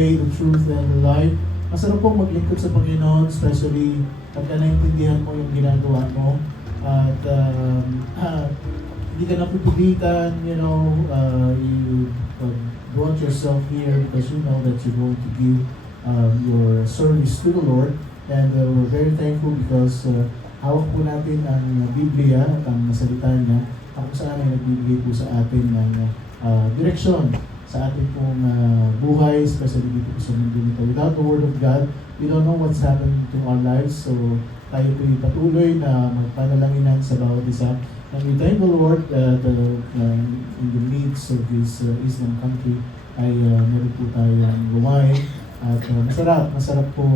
way, the truth, and the life. Masarap pong maglingkod sa Panginoon, especially pagka naintindihan mo yung ginagawa mo. At hindi ka napipilitan, you brought yourself here because you know that you're going to give your service to the Lord. And we're very thankful because hawak po natin ang Biblia at ang salita niya kung saan ay nagbibigay po sa atin ng direksyon sa ating pong buhay, especially dito po sa mundo nito. Without the Word of God, we don't know what's happening to our lives. So tayo po patuloy na magpanalanginan sa bawat isa. And we thank the Lord that in the midst of this Islam country ay meron po tayong gawain. At masarap po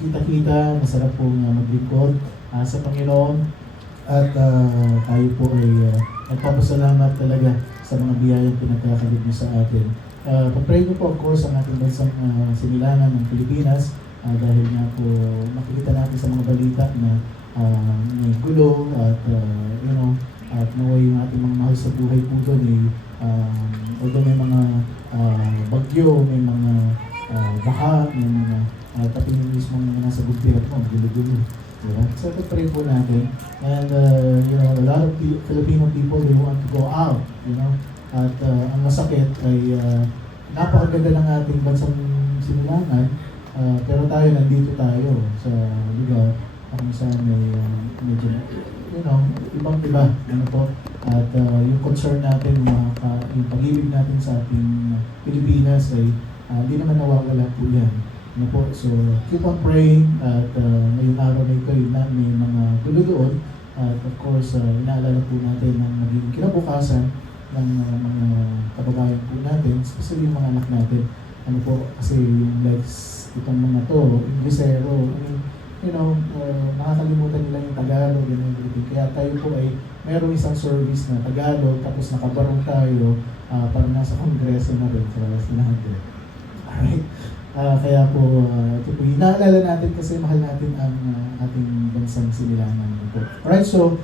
kita-kita, masarap po maglingkod sa Panginoon. At tayo po ay nagpapasalamat talaga sa mga biyayang pinagkakalog niyo sa atin. Pag-pray ko po of course ang ating bansang sinilangan ng Pilipinas dahil nga po makikita natin sa mga balita na may gulo at at naway yung ating mga mahal sa buhay po doon although may mga bagyo, may mga baha, may mga pati yung mismong nasa gobyerno, gulo-gulo. Diba? So pray po natin. And a lot of Filipino people, they want to go out, at ang masakit ay napakaganda ng ating bansang sinilangan, pero tayo nandito tayo sa lugar kung saan may medyo ibang-iba po. At yung concern natin, yung pag-ibig natin sa ating Pilipinas ay hindi naman nawawala po yan. So keep on praying at ngayong araw na ito may mga gulo doon. At of course, inaalala po natin ang maging kinabukasan ng mga kababayan po natin, especially yung mga anak natin. Kasi yung itong mga to, Inglesero, nakakalimutan nila yung Tagalog, kaya tayo po ay mayroong isang service na Tagalog, tapos nakabarong tayo para nasa kongreso na rin sa Senado. Alright? Kaya po, ito po, inaalala natin kasi mahal natin ang ating bansang sinilangan po. Alright, so,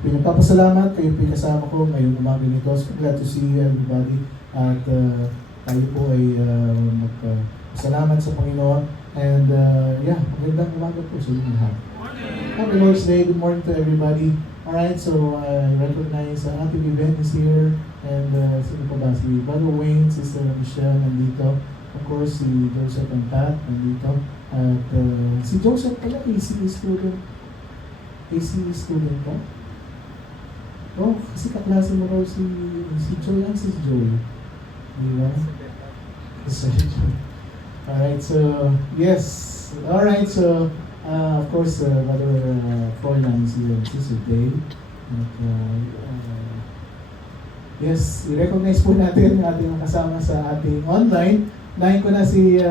pinagpapasalamat, kayo po kasama ko ngayong umaga nito. So, glad to see everybody. At tayo po ay magpasalamat sa Panginoon. And magandang umaga po sa inyo lahat. Happy Lord's Day. Good morning to everybody. Alright, so I recognize Auntie Vivian is here. And sino pa ba? Si Brother Wayne, Sister Michelle nandito. Of course, si Joseph and Pat nandito. At si Joseph pala, ACE student. ACE student ka? Oh, kasi kaklase mo raw si Joy. Yan si Joy. Diba? Si Joy. Alright, so, yes. Alright, so, of course, Brother Froilan is here, Sister Dave. Yes, i-recognize po natin ang ating kasama sa ating online. Nahin ko na si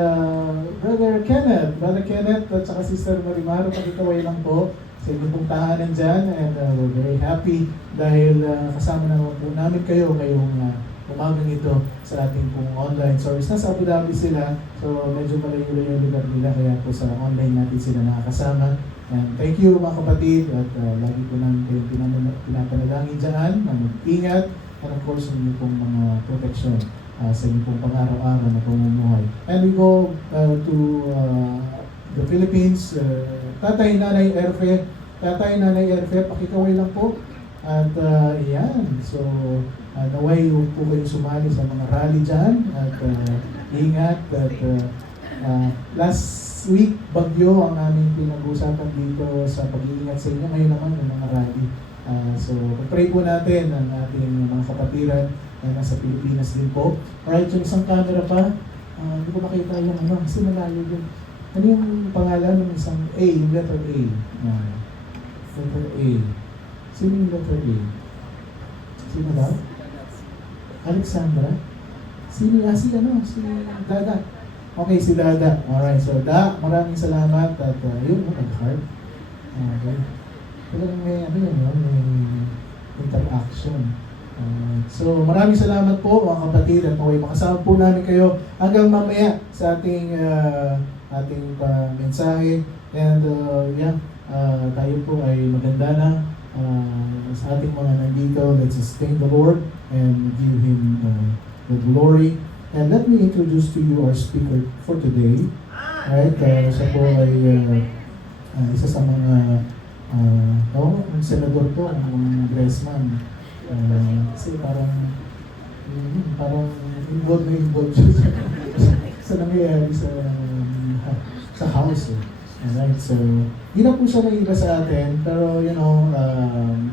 Brother Kenneth. Brother Kenneth at saka Sister Marimaro, pakitaway lang po sa inyong pong tahanan dyan. And we're very happy dahil kasama na po namin kayo ngayong umagang ito sa ating pong online service. Nasa Abu Dhabi sila, so medyo malayo-layo yung lugar nila, kaya po sa online natin sila nakakasama. And thank you mga kapatid, at lagi po namin kayong pinapanalangin dyan, na mag-ingat, and of course, yung pong mga protection sa inyong pong pang-araw-araw na pamumuhay. And we go to the Philippines. Tatay, Nanay Erfe, pakikaway lang po. At so naway po kayo sumali sa mga rally dyan at ingat at last week bagyo ang aming pinag-usapan dito sa pag-iingat sa inyo. Ngayon naman yung mga rally. So pray po natin ang ating mga kapatiran na nasa Pilipinas din po. Alright, yung isang camera pa, hindi ko makita yung kasi malayo din. Ano yung pangalan ng isang A, yung letter A? Letter A. Sino yung letter A? Sino ba? Alexandra? Sino? Si Dada. Okay, si Dada. Alright, so maraming salamat at yun, nag-heart. Okay. Talagang may interaction. So maraming salamat po mga kapatid at naway makasama po namin kayo hanggang mamaya sa ating mensahe. And tayo po ay maganda na sa ating mga nandito. Let's sustain the Lord and give Him the glory. And let me introduce to you our speaker for today. Right? Siya po ay isa sa mga ang senador po, ang congressman. Kasi parang involved siya sa nangyayari sa house. Alright, so hindi na po siya naiiba sa atin, pero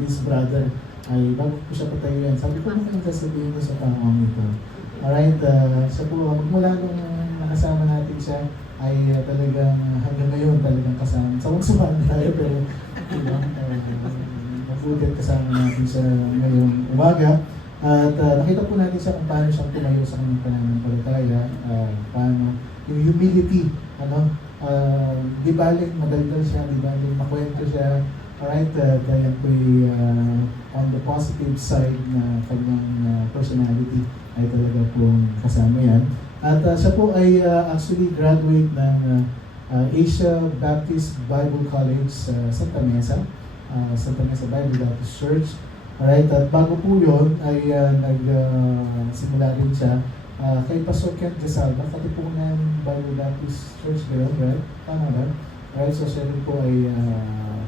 this brother ay bago po siya patayin. Sabi ko, ano kayong sasabihin ko sa taong ito? Alright, siya po, magmula nung nakasama natin siya, ay talagang hanggang ngayon talagang kasama. Sawang-sawa tayo, pero mabutit kasama natin siya ngayong umaga. At nakita po natin siya kung paano siyang tumayo sa kanyang pananampalataya, paano yung humility, di baling madaldal siya, di baling makwento siya. Alright, kaya po on the positive side na kanyang personality ay talaga pong kasama yan. At siya po ay actually graduate ng Asia Baptist Bible College sa Santa Mesa Bible Baptist Church. Alright, at bago po yun ay nagsimula rin siya kay Pastor Kent Gasalva, Katipunan Bible Baptist Church ngayon, right? Tama ba? Alright, so siya rin po ay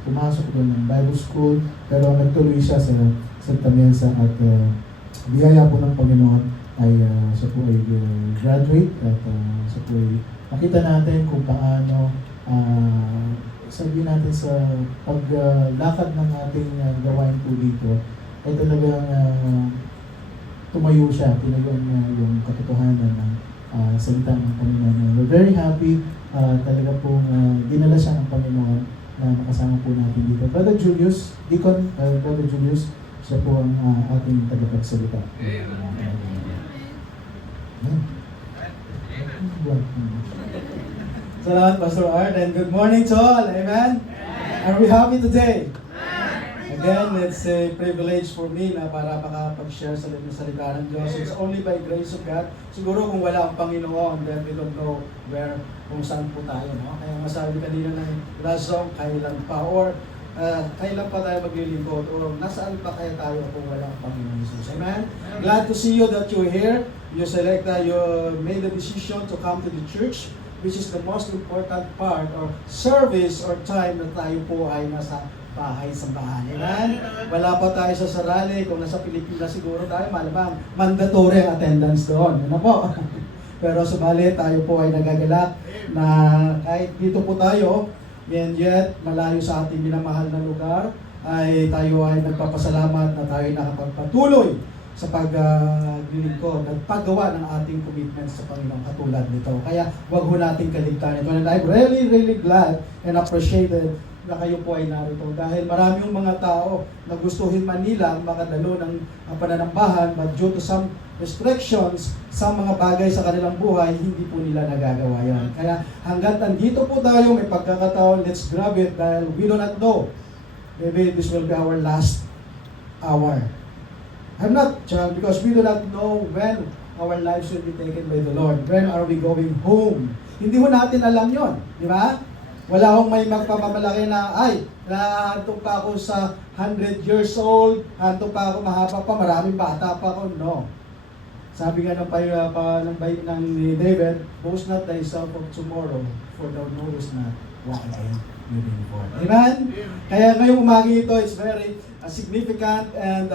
pumasok doon ng Bible School, pero nagtuloy siya sa Santa Mesa at biyaya po ng Panginoon ay siya po ay graduate at siya po ay makita natin kung paano sabihin natin sa paglakad ng ating gawain po dito ay talagang tumayo siya, tinayuan niya yung katotohanan ng salita ng Panginoon. We're very happy, talaga pong dinala siya ng Panginoon na makasama po natin dito. Brother Julius, Deacon, Brother Julius, siya po ang ating tagapagsalita. Salamat, Pastor Art, and good morning to all. Amen? Are we happy today? Again, it's a privilege for me na para makapag-share sa salita ng Diyos. It's only by grace of God. Siguro kung wala ang Panginoon, then we don't know kung saan po tayo. No? Kaya masabi kanina ng razong, kailan pa, or kailan pa tayo maglilingkod, or nasaan pa kaya tayo kung wala ang Panginoon Jesus. Amen? Glad to see you that you're here. You made the decision to come to the church, which is the most important part or service or time na tayo po ay nasa bahay-sambahan. Amen? Wala pa tayo sa sarali. Kung nasa Pilipinas siguro tayo, malamang mandatory ang attendance doon. Ano po? Pero subalit tayo po ay nagagalak na kahit dito po tayo, and yet malayo sa ating minamahal na lugar, ay tayo ay nagpapasalamat na tayo nakapagpatuloy sa paglilingkod at paggawa ng ating commitments sa Panginoon katulad nito. Kaya wag ho nating kaligtaan ito. And I'm really, really glad and appreciated na kayo po ay narito. Dahil marami yung mga tao na gustuhin Manila ang makadalo ng pananambahan, but due to some restrictions sa mga bagay sa kanilang buhay, hindi po nila nagagawa yan. Kaya hanggat nandito po tayo, may pagkakataon, let's grab it dahil we do not know. Maybe this will be our last hour. I'm not sure because we do not know when our lives will be taken by the Lord. When are we going home? Hindi mo natin alam yon, di ba? Wala akong may magpapamalaki na, nahanto pa ako sa 100 years old, hanto pa ako mahaba pa, maraming bata pa ako. No. Sabi nga ng ni David, boast not thyself of tomorrow, for thou knowest not what I am living for. Amen? Kaya ngayong umagi ito, it's very significant and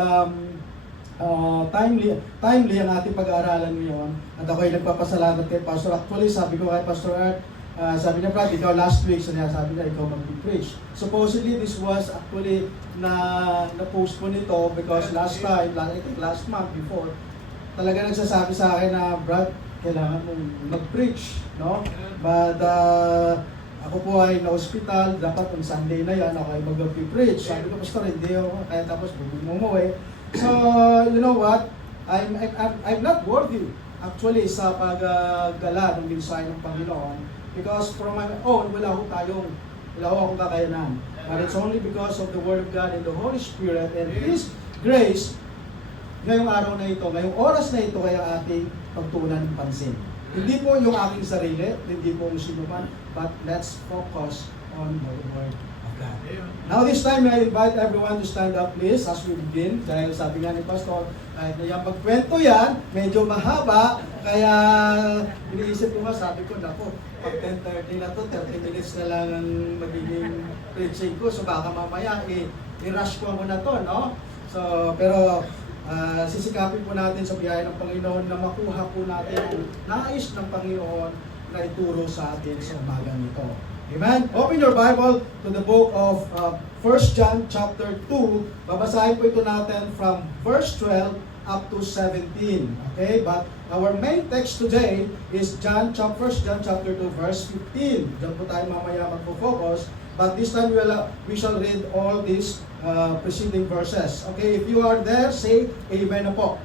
timely ang ating pag-aaralan ngayon. At ako ay nagpapasalamat kay Pastor. Actually, sabi ko kay Pastor Art, sabi niya, Brad, ikaw last week, so sabi niya, ikaw mag-preach. Supposedly, this was actually na-post ko nito because last time, I think last month before, talaga nagsasabi sa akin na, Brad, kailangan mong mag-preach, no? But ako po ay na-hospital, dapat on Sunday na yan, ako ay mag-preach. Sabi ko, Pastor, hindi ako, kaya tapos bumuwi. So, you know what? I'm not worthy actually sa paggala ng mensahe ng Panginoon. Because from my own, wala akong kakayanan. But it's only because of the Word of God and the Holy Spirit and His grace, ngayong araw na ito, ngayong oras na ito, kaya ating pagtuunan ng pansin. Hindi po yung aking sarili, hindi po yung sino man, but let's focus on the Word of God. Now this time, I invite everyone to stand up please as we begin. Dahil sabi nga ni Pastor, kahit na yung magkwento yan, medyo mahaba, kaya iniisip ko nga, sabi ko, naku, pag 10:30 na to, 30 minutes na lang ang magiging preaching ko, so baka mamaya i-rush ko muna to, no? So, pero sisikapin po natin sa biyaya ng Panginoon na makuha po natin ang nais ng Panginoon na ituro sa atin sa umagang ito. Amen? Open your Bible to the book of 1 John chapter 2. Babasahin po ito natin from verse 12 up to 17. Okay? But our main text today is 1 John chapter 2 verse 15. Diyan po tayo mamaya magpo-focus. But this time we shall read all these preceding verses. Okay? If you are there, say amen na po.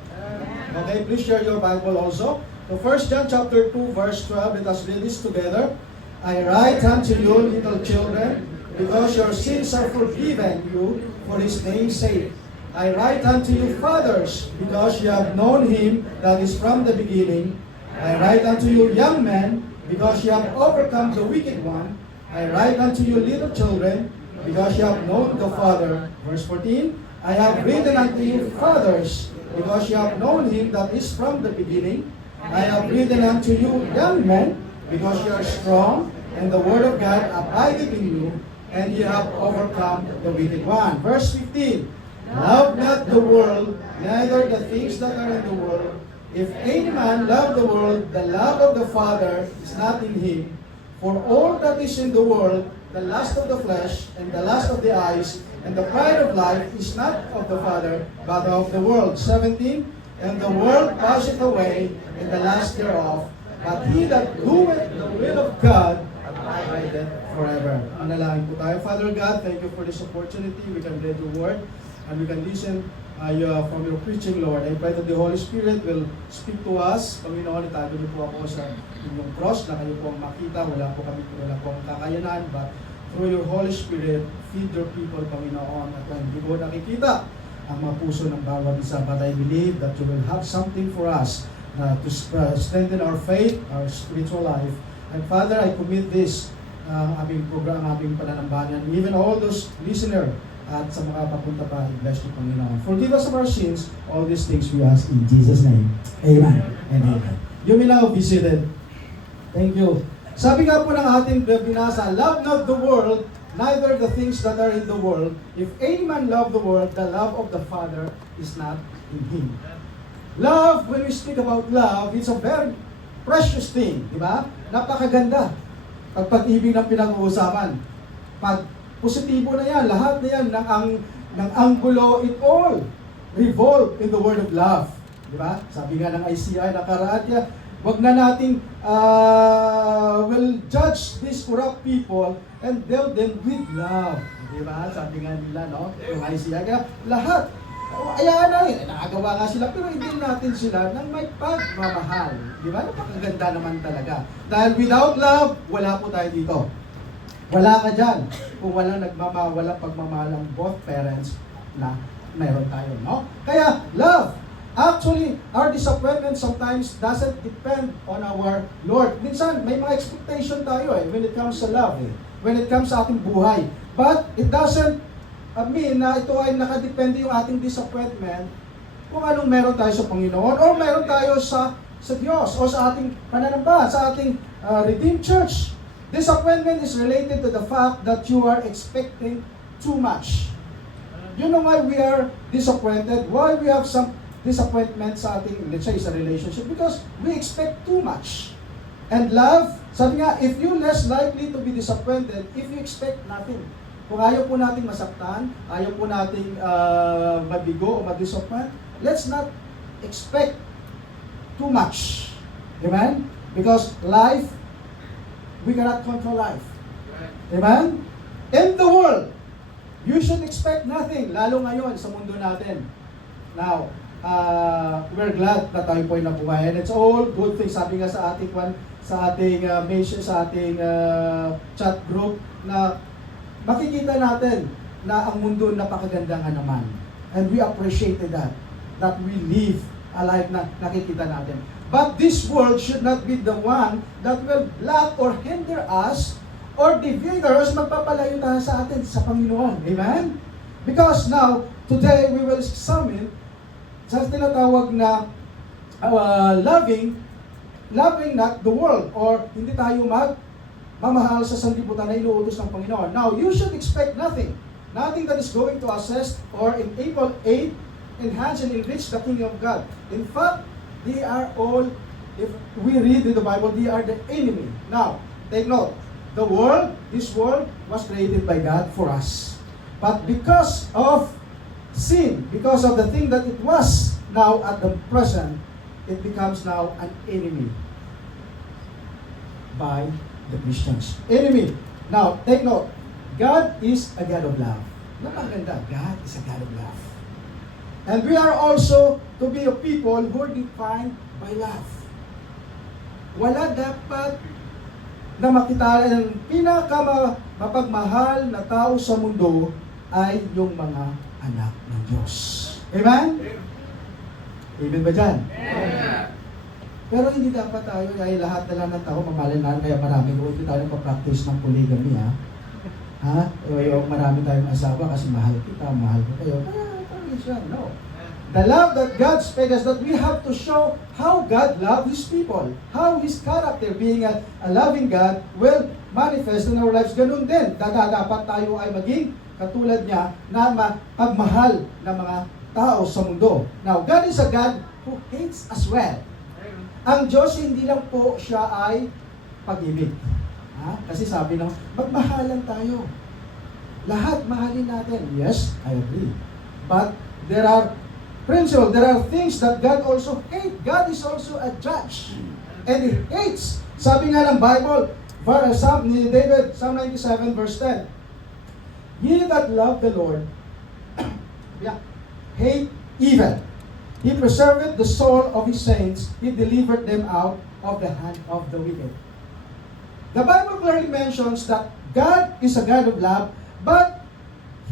Okay? Please share your Bible also. So 1 John chapter 2 verse 12. Let us read this together. I write unto you, little children, because your sins are forgiven you for His name's sake. I write unto you, fathers, because you have known Him that is from the beginning. I write unto you, young men, because you have overcome the wicked one. I write unto you, little children, because you have known the Father. Verse 14, I have written unto you, fathers, because you have known Him that is from the beginning. I have written unto you, young men, because you are strong, and the word of God abideth in you, and you have overcome the wicked one. Verse 15, love not the world, neither the things that are in the world. If any man love the world, the love of the Father is not in him. For all that is in the world, the lust of the flesh, and the lust of the eyes, and the pride of life is not of the Father, but of the world. 17, and the world passeth away, and the lust thereof. But he that doeth the will of God abideth forever. Manalangin po tayo. Father God, thank you for this opportunity. We can read your word and we can listen from your preaching, Lord. I pray that the Holy Spirit will speak to us. Panginoon, itago niyo po ako sa inyong cross na kayo po ang makita. Wala po ang kakayanan. But through your Holy Spirit, feed your people, Panginoon. At hindi ko nakikita ang mga puso ng bawat isa. But I believe that you will have something for us to strengthen our faith, our spiritual life. And Father, I commit this aming program, aming pananambahan, and even all those listeners at sa mga papunta pa, bless you, Panginoon. Forgive us of our sins. All these things we ask in Jesus' name. Amen and amen. You may now be seated. Thank you. Sabi nga po ng ating binasa, love not the world, neither the things that are in the world. If any man love the world, the love of the Father is not in him. Love, when we speak about love, it's a very precious thing, di ba? Napakaganda. Pag-ibig ng pinag-uusapan. Pag positibo na yan, lahat na yan, ng anggulo, it all revolve in the word of love. Di ba? Sabi nga ng ICI, nakaraan niya, wag na nating will judge these corrupt people and deal them with love. Di ba? Sabi nga nila, no? Yung ICI, kaya lahat, ayan na, nakagawa nga sila, pero hindi natin sila ng may pagmamahal. Di ba? Napakaganda naman talaga. Dahil without love, wala po tayo dito. Wala ka dyan. Kung walang walang pagmamahal ng both parents na meron tayo, no? Kaya, love. Actually, our disappointment sometimes doesn't depend on our Lord. Minsan, may mga expectation tayo when it comes sa love, when it comes sa ating buhay. But it doesn't mean na ito ay nakadepende yung ating disappointment kung anong meron tayo sa Panginoon o meron tayo sa Diyos o sa ating pananambahan, sa ating Redeemed Church. Disappointment is related to the fact that you are expecting too much. You know why we are disappointed? Why we have some disappointment sa ating, let's say, sa relationship? Because we expect too much. And love, sabi nga, if you're less likely to be disappointed if you expect nothing. Kung ayaw po nating masaktan, ayaw po nating mabigo o ma-disappoint, let's not expect too much. Amen? Because life, we cannot control life. Amen? In the world, you should expect nothing, lalo ngayon sa mundo natin. Now, we're glad na tayo po ay nabuhay. And it's all good things. Sabi nga sa ating mission, sa ating chat group, na makikita natin na ang mundo napakaganda nga naman. And we appreciated that we live a life na nakikita natin. But this world should not be the one that will block or hinder us or defeaters, magpapalayo tayo sa atin sa Panginoon. Amen? Because now, today we will examine sa tinatawag na loving not the world, or hindi tayo mamahal sa sanlibutan na inuutos ng Panginoon. Now, you should expect nothing that is going to assist or enable, aid, enhance, and enrich the kingdom of God. In fact, they are all, if we read in the Bible, they are the enemy. Now, take note, this world was created by God for us. But because of sin, because of the thing that it was now at the present, it becomes now an enemy by the Christians. Enemy. Now, take note, God is a God of love. Napaganda, God is a God of love. And we are also to be a people who are defined by love. Wala dapat na makita ng pinakamapagmahal na tao sa mundo ay yung mga anak ng Diyos. Amen? Amen ba dyan? Amen. Pero hindi dapat tayo ay lahat na lang ng tao mamahalin na, kaya marami hindi tayo pa-practice ng polygamy, ha? O yung marami tayong asawa kasi mahal kita, mahal ko kayo. Kaya siya, no. The love that God speaks us, that we have to show how God loves His people, how His character, being a loving God, will manifest in our lives. Ganun din, dapat tayo ay maging katulad niya na pagmahal ng mga tao sa mundo. Now, God is a God who hates as well. Ang Diyos, hindi lang po siya ay pag-ibig. Kasi sabi ng, magmahalan tayo. Lahat mahalin natin. Yes, I agree. But there are principles, there are things that God also hates. God is also a judge. And He hates. Sabi nga ng Bible, ni David, Psalm 97 verse 10, Ye that love the Lord, hate evil. He preserved the soul of His saints. He delivered them out of the hand of the wicked. The Bible clearly mentions that God is a God of love, but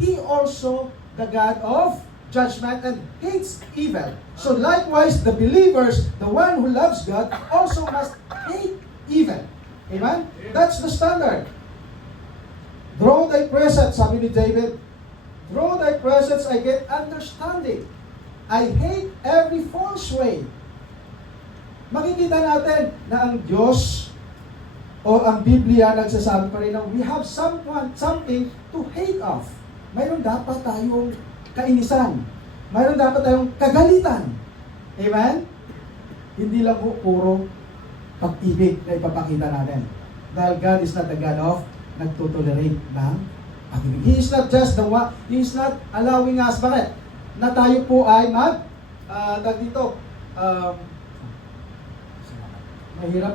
He also the God of judgment and hates evil. So likewise, the believers, the one who loves God, also must hate evil. Amen? That's the standard. Draw thy precepts, sabi ni David. Draw thy precepts, I get understanding. I hate every false way. Makikita natin na ang Diyos o ang Biblia nagsasabi pa rin na we have something to hate of. Mayroon dapat tayong kainisan. Mayroon dapat tayong kagalitan. Amen? Hindi lang puro pag-ibig na ipapakita natin. Dahil God is not the God of nagtutolerate ng pag-ibig. He is not just the one, He is not allowing us, bakit? Na tayo po ay mahirap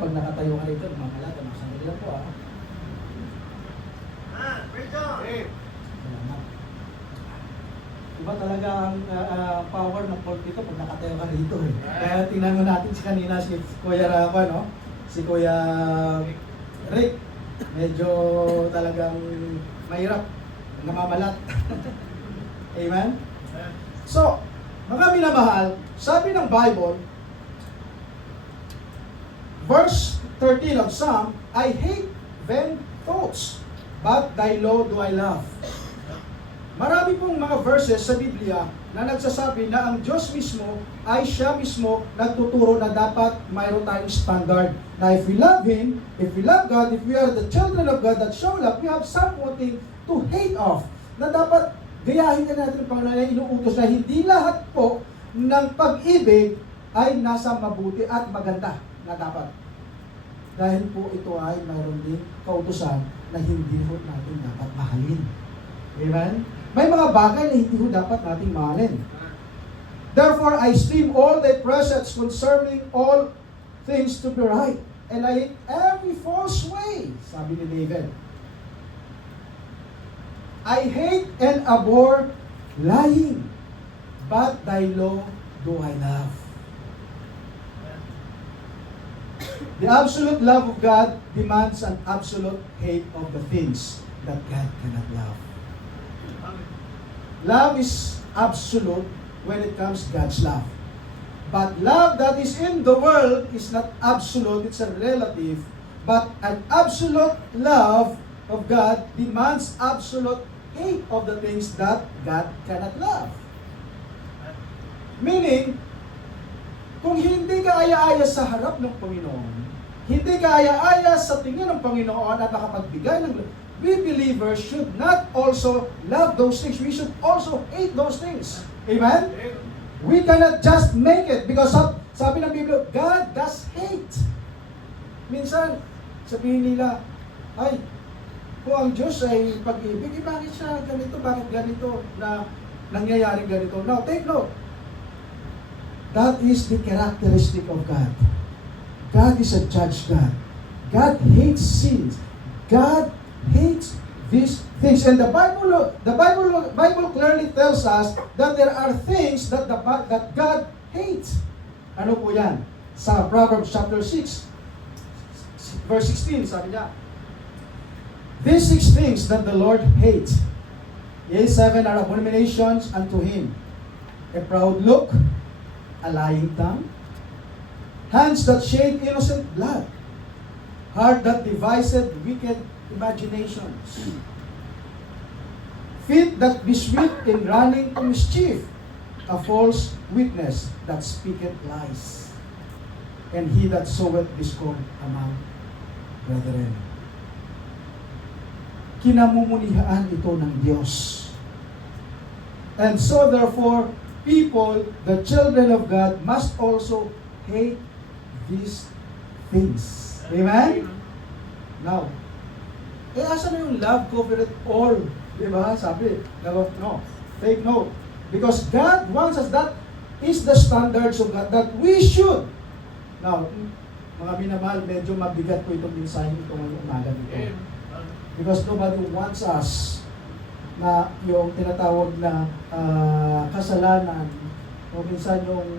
pag nakatayo ka rito, mamalat, masandali lang po Iba talaga ang power ng pulpit dito pag nakatayo ka rito eh. Kaya tingnan mo natin kanina si Kuya Rafa, no? Si Kuya Rick, medyo talagang mahirap, namamalat. Amen? So, mga minamahal, sabi ng Bible, verse 13 of Psalm, I hate vain thoughts, but thy law do I love. Marami pong mga verses sa Biblia na nagsasabi na ang Diyos mismo ay siya mismo nagtuturo na dapat mayroon tayong standard. Na if we love Him, if we love God, if we are the children of God that show love, we have something to hate of. Na dapat gayahin na natin ang Panginoon na inuutos na hindi lahat po ng pag-ibig ay nasa mabuti at maganda na dapat. Dahil po ito ay mayroon din kautusan na hindi po natin dapat mahalin. Amen? May mga bagay na hindi po dapat natin mahalin. Therefore, I esteem all thy precepts concerning all things to be right, and I hate every false way, sabi ni David. I hate and abhor lying, but thy law do I love. The absolute love of God demands an absolute hate of the things that God cannot love. Love is absolute when it comes to God's love. But love that is in the world is not absolute, it's a relative. But an absolute love of God demands absolute hate of the things that God cannot love. Meaning, kung hindi ka aya-aya sa harap ng Panginoon, hindi ka aya-aya sa tingin ng Panginoon at nakapagbigay ng we believers should not also love those things. We should also hate those things. Amen? We cannot just make it because sabi ng Biblia, God does hate. Minsan, sabihin nila, ay, kung ang Diyos ay pag-ibig, bakit siya ganito, bakit ganito na nangyayaring ganito? Now, take note. That is the characteristic of God. God is a judge God. God hates sins. God hates these things. And the Bible clearly tells us that there are things that God hates. Ano po yan? Sa Proverbs chapter 6, verse 16, sabi niya, these 6 things that the Lord hates, yea, 7 are abominations unto him: a proud look, a lying tongue, hands that shed innocent blood, heart that deviseth wicked imaginations, feet that be swift in running to mischief, a false witness that speaketh lies, and he that soweth discord among brethren. Kinamumulihaan ito ng Diyos. And so therefore, people, the children of God, must also hate these things. Amen? Now, asa na yung love covereth all? Diba? Sabi, no. Take note. Because God wants us, that is the standards of God, that we should. Now, mga minamahal, medyo mabigat po itong mensahe ito ngayong umaga nito. Because nobody wants us na yung tinatawag na kasalanan o minsan yung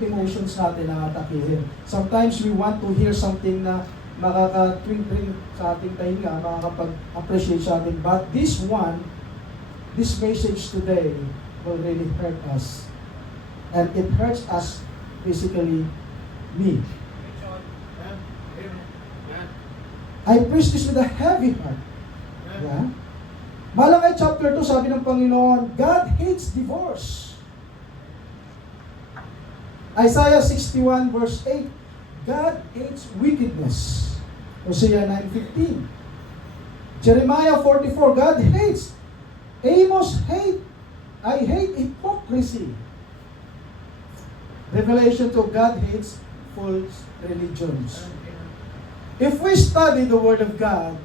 emotions natin na atakihin. Sometimes we want to hear something na makaka-twing-twing sa ating tahinga, makakapag-appreciate sa atin. But this message today will really hurt us. And it hurts us, basically, me. I preach this with a heavy heart. Yeah? Malakay chapter 2, sabi ng Panginoon, God hates divorce. Isaiah 61 verse 8, God hates wickedness. Hosea 9:15. Jeremiah 44, God hates. Amos I hate hypocrisy. Revelation 2, God hates false religions. If we study the Word of God,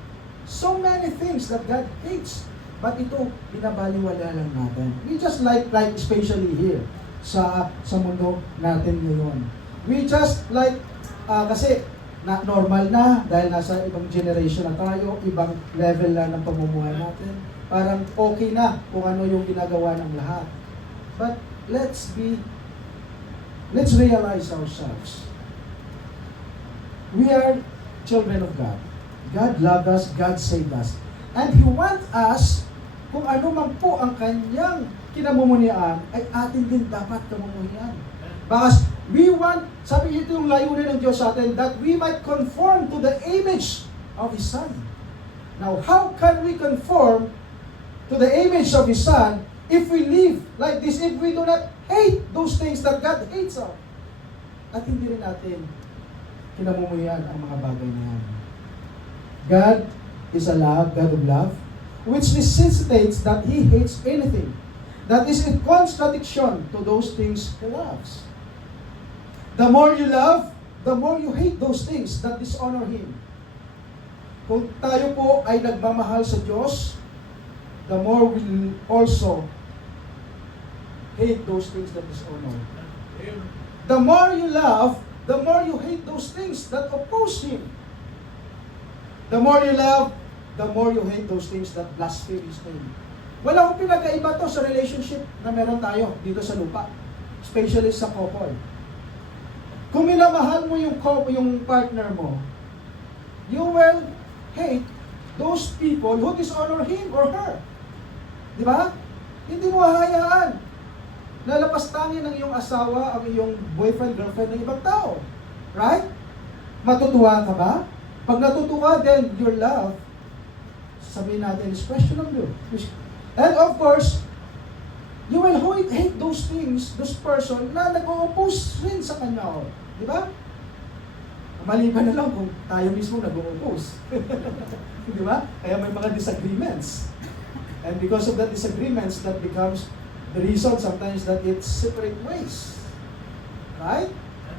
so many things that God hates, but ito, binabaliwala lang natin. We just like especially here, sa mundo natin ngayon. We just like, kasi normal na, dahil nasa ibang generation na tayo, ibang level na ng pamumuhay natin. Parang okay na kung ano yung ginagawa ng lahat. But let's realize ourselves. We are children of God. God loved us, God saved us. And He wants us, kung ano man po ang kanyang kinamumunian, ay atin din dapat kamumunian. Because we want, sabi ito yung layunin ng Diyos sa atin, that we might conform to the image of His Son. Now, how can we conform to the image of His Son if we live like this, if we do not hate those things that God hates of? At hindi rin natin kinamumuyan ang mga bagay na yan. God is a God of love, which necessitates that He hates anything that is in contradiction to those things He loves. The more you love, the more you hate those things that dishonor Him. Kung tayo po ay nagmamahal sa Diyos, the more we will also hate those things that dishonor. The more you love, the more you hate those things that oppose Him. The more you love, the more you hate those things that blaspheme His name. Wala akong pinagkaiba to sa relationship na meron tayo dito sa lupa. Especially sa couple. Kung minamahal mo yung partner mo, you will hate those people who dishonor him or her. Di ba? Hindi mo hahayaan na lapastangin ng iyong asawa, ang iyong boyfriend, girlfriend ng ibang tao. Right? Matutuwa ka ba? Pag natutuwa, then your love sabihin natin is questionable. And of course, you will hate those things, those person na nag-o-oppose rin sa kanya. Di ba? Maliban na lang kung tayo mismo nag-o-oppose. Di ba? Kaya may mga disagreements. And because of that disagreements, that becomes the reason sometimes that it's separate ways. Right?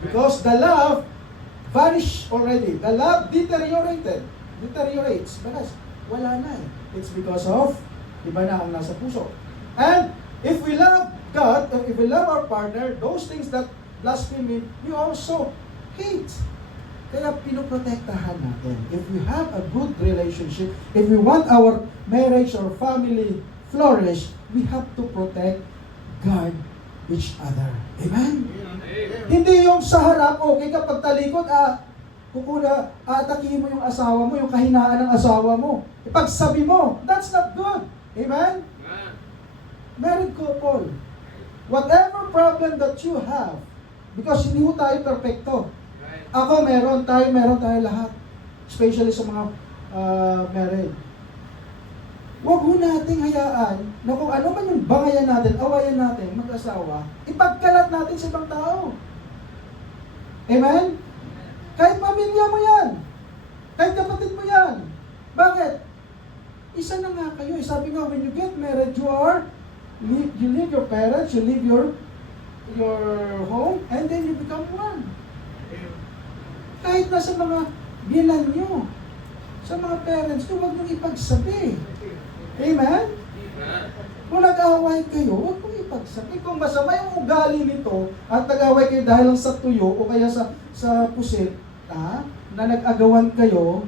Because the love vanished already. The love deteriorates. Because wala na eh. It's because of iba na ang nasa puso. And if we love God, if we love our partner, those things that blaspheme Him, we also hate. Kaya pinoprotektahan natin. If we have a good relationship, if we want our marriage or family flourish, we have to protect, guard each other. Amen? Hindi yung sa harap, okay kapag talikod, atakihin mo yung asawa mo, yung kahinaan ng asawa mo. Ipagsabi mo, that's not good. Amen? Married couple, whatever problem that you have, because hindi ho tayo perfecto. Ako meron tayo lahat. Especially sa mga married. Huwag ho nating hayaan na kung ano man yung bangayan natin, awayan natin, mag-asawa, ipagkalat natin sa ibang tao. Amen? Kahit pamilya mo yan. Kahit kapatid mo yan. Bakit? Isa na nga kayo. Sabi nga, when you get married, you leave your parents, you leave your home, and then you become one. Kahit na sa mga bilan nyo, sa mga parents nyo, huwag nyo ipagsabi. Amen? Kung nag-away kayo, huwag nyo ipagsabi. Kung masama yung ugali nito, at nag-away kayo dahil lang sa tuyo, o kaya sa pusit, na nag-agawan kayo,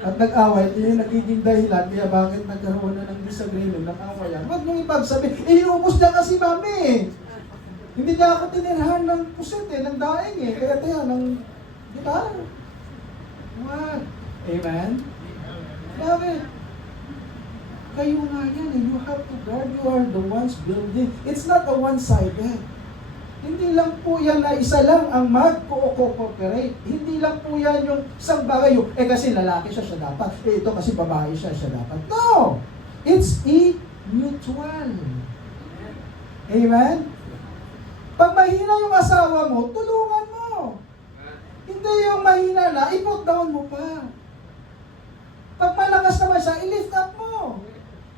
at nag-away, yung nagiging dahilan, kaya bakit nagkaroon na ng disagreement, ng awayan, huwag nyo ipagsabi. Iubos niya kasi mami. Hindi niya ako tinirhan ng pusit ng daing kaya tayo, di ba? What? Amen? Bakit? Kayo nga yan you have to guard, you are the ones building. It's not a one-sided. Hindi lang po yan na isa lang ang mag-cooperate. Hindi lang po yan yung isang bagay, kasi lalaki siya dapat. Ito kasi babae siya dapat. No! It's mutual. Amen? Pag mahina yung asawa mo, tulungan mo. Hindi yung mahina na, i-put down mo pa. Pag malakas naman siya, i-lift up mo.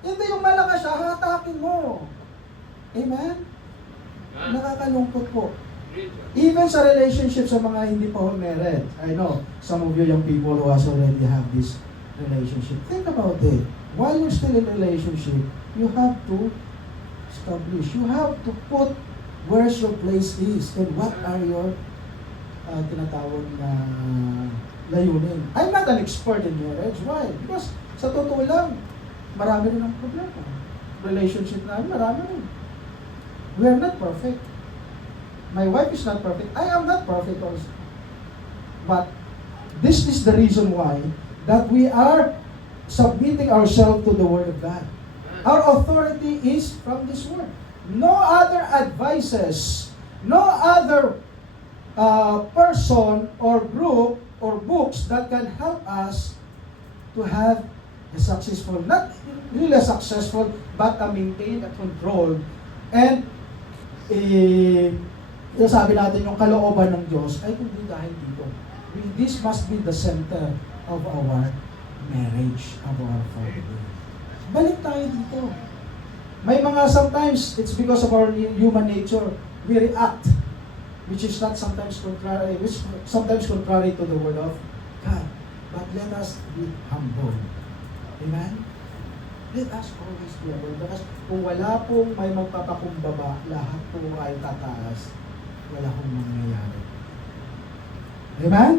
Hindi yung malakas siya, hatakin mo. Amen? Nakakalungkot po. Even sa relationship sa mga hindi pa married. I know, some of you young people who already have this relationship. Think about it. While you're still in a relationship, you have to establish. You have to put where's your place is and what are your tinatawag na layunin. I'm not an expert in marriage. Why? Because sa totoo lang, marami rin ang problema. Relationship namin, marami rin. We are not perfect. My wife is not perfect. I am not perfect also. But this is the reason why that we are submitting ourselves to the Word of God. Our authority is from this Word. No other advices, no other person or group or books that can help us to have a successful, not really successful, but a maintained, a controlled, and sabi natin yung kalooban ng Diyos ay kundi dahil dito. This must be the center of our marriage, of our family. Balik tayo dito. May mga sometimes, it's because of our human nature, we react, which is not sometimes contrary, which sometimes contrary to the Word of God. But let us be humble. Amen? Let us always be humble. Because kung wala pong may magpapakumbaba, lahat po ay tataas. Wala pong mangyayari. Amen?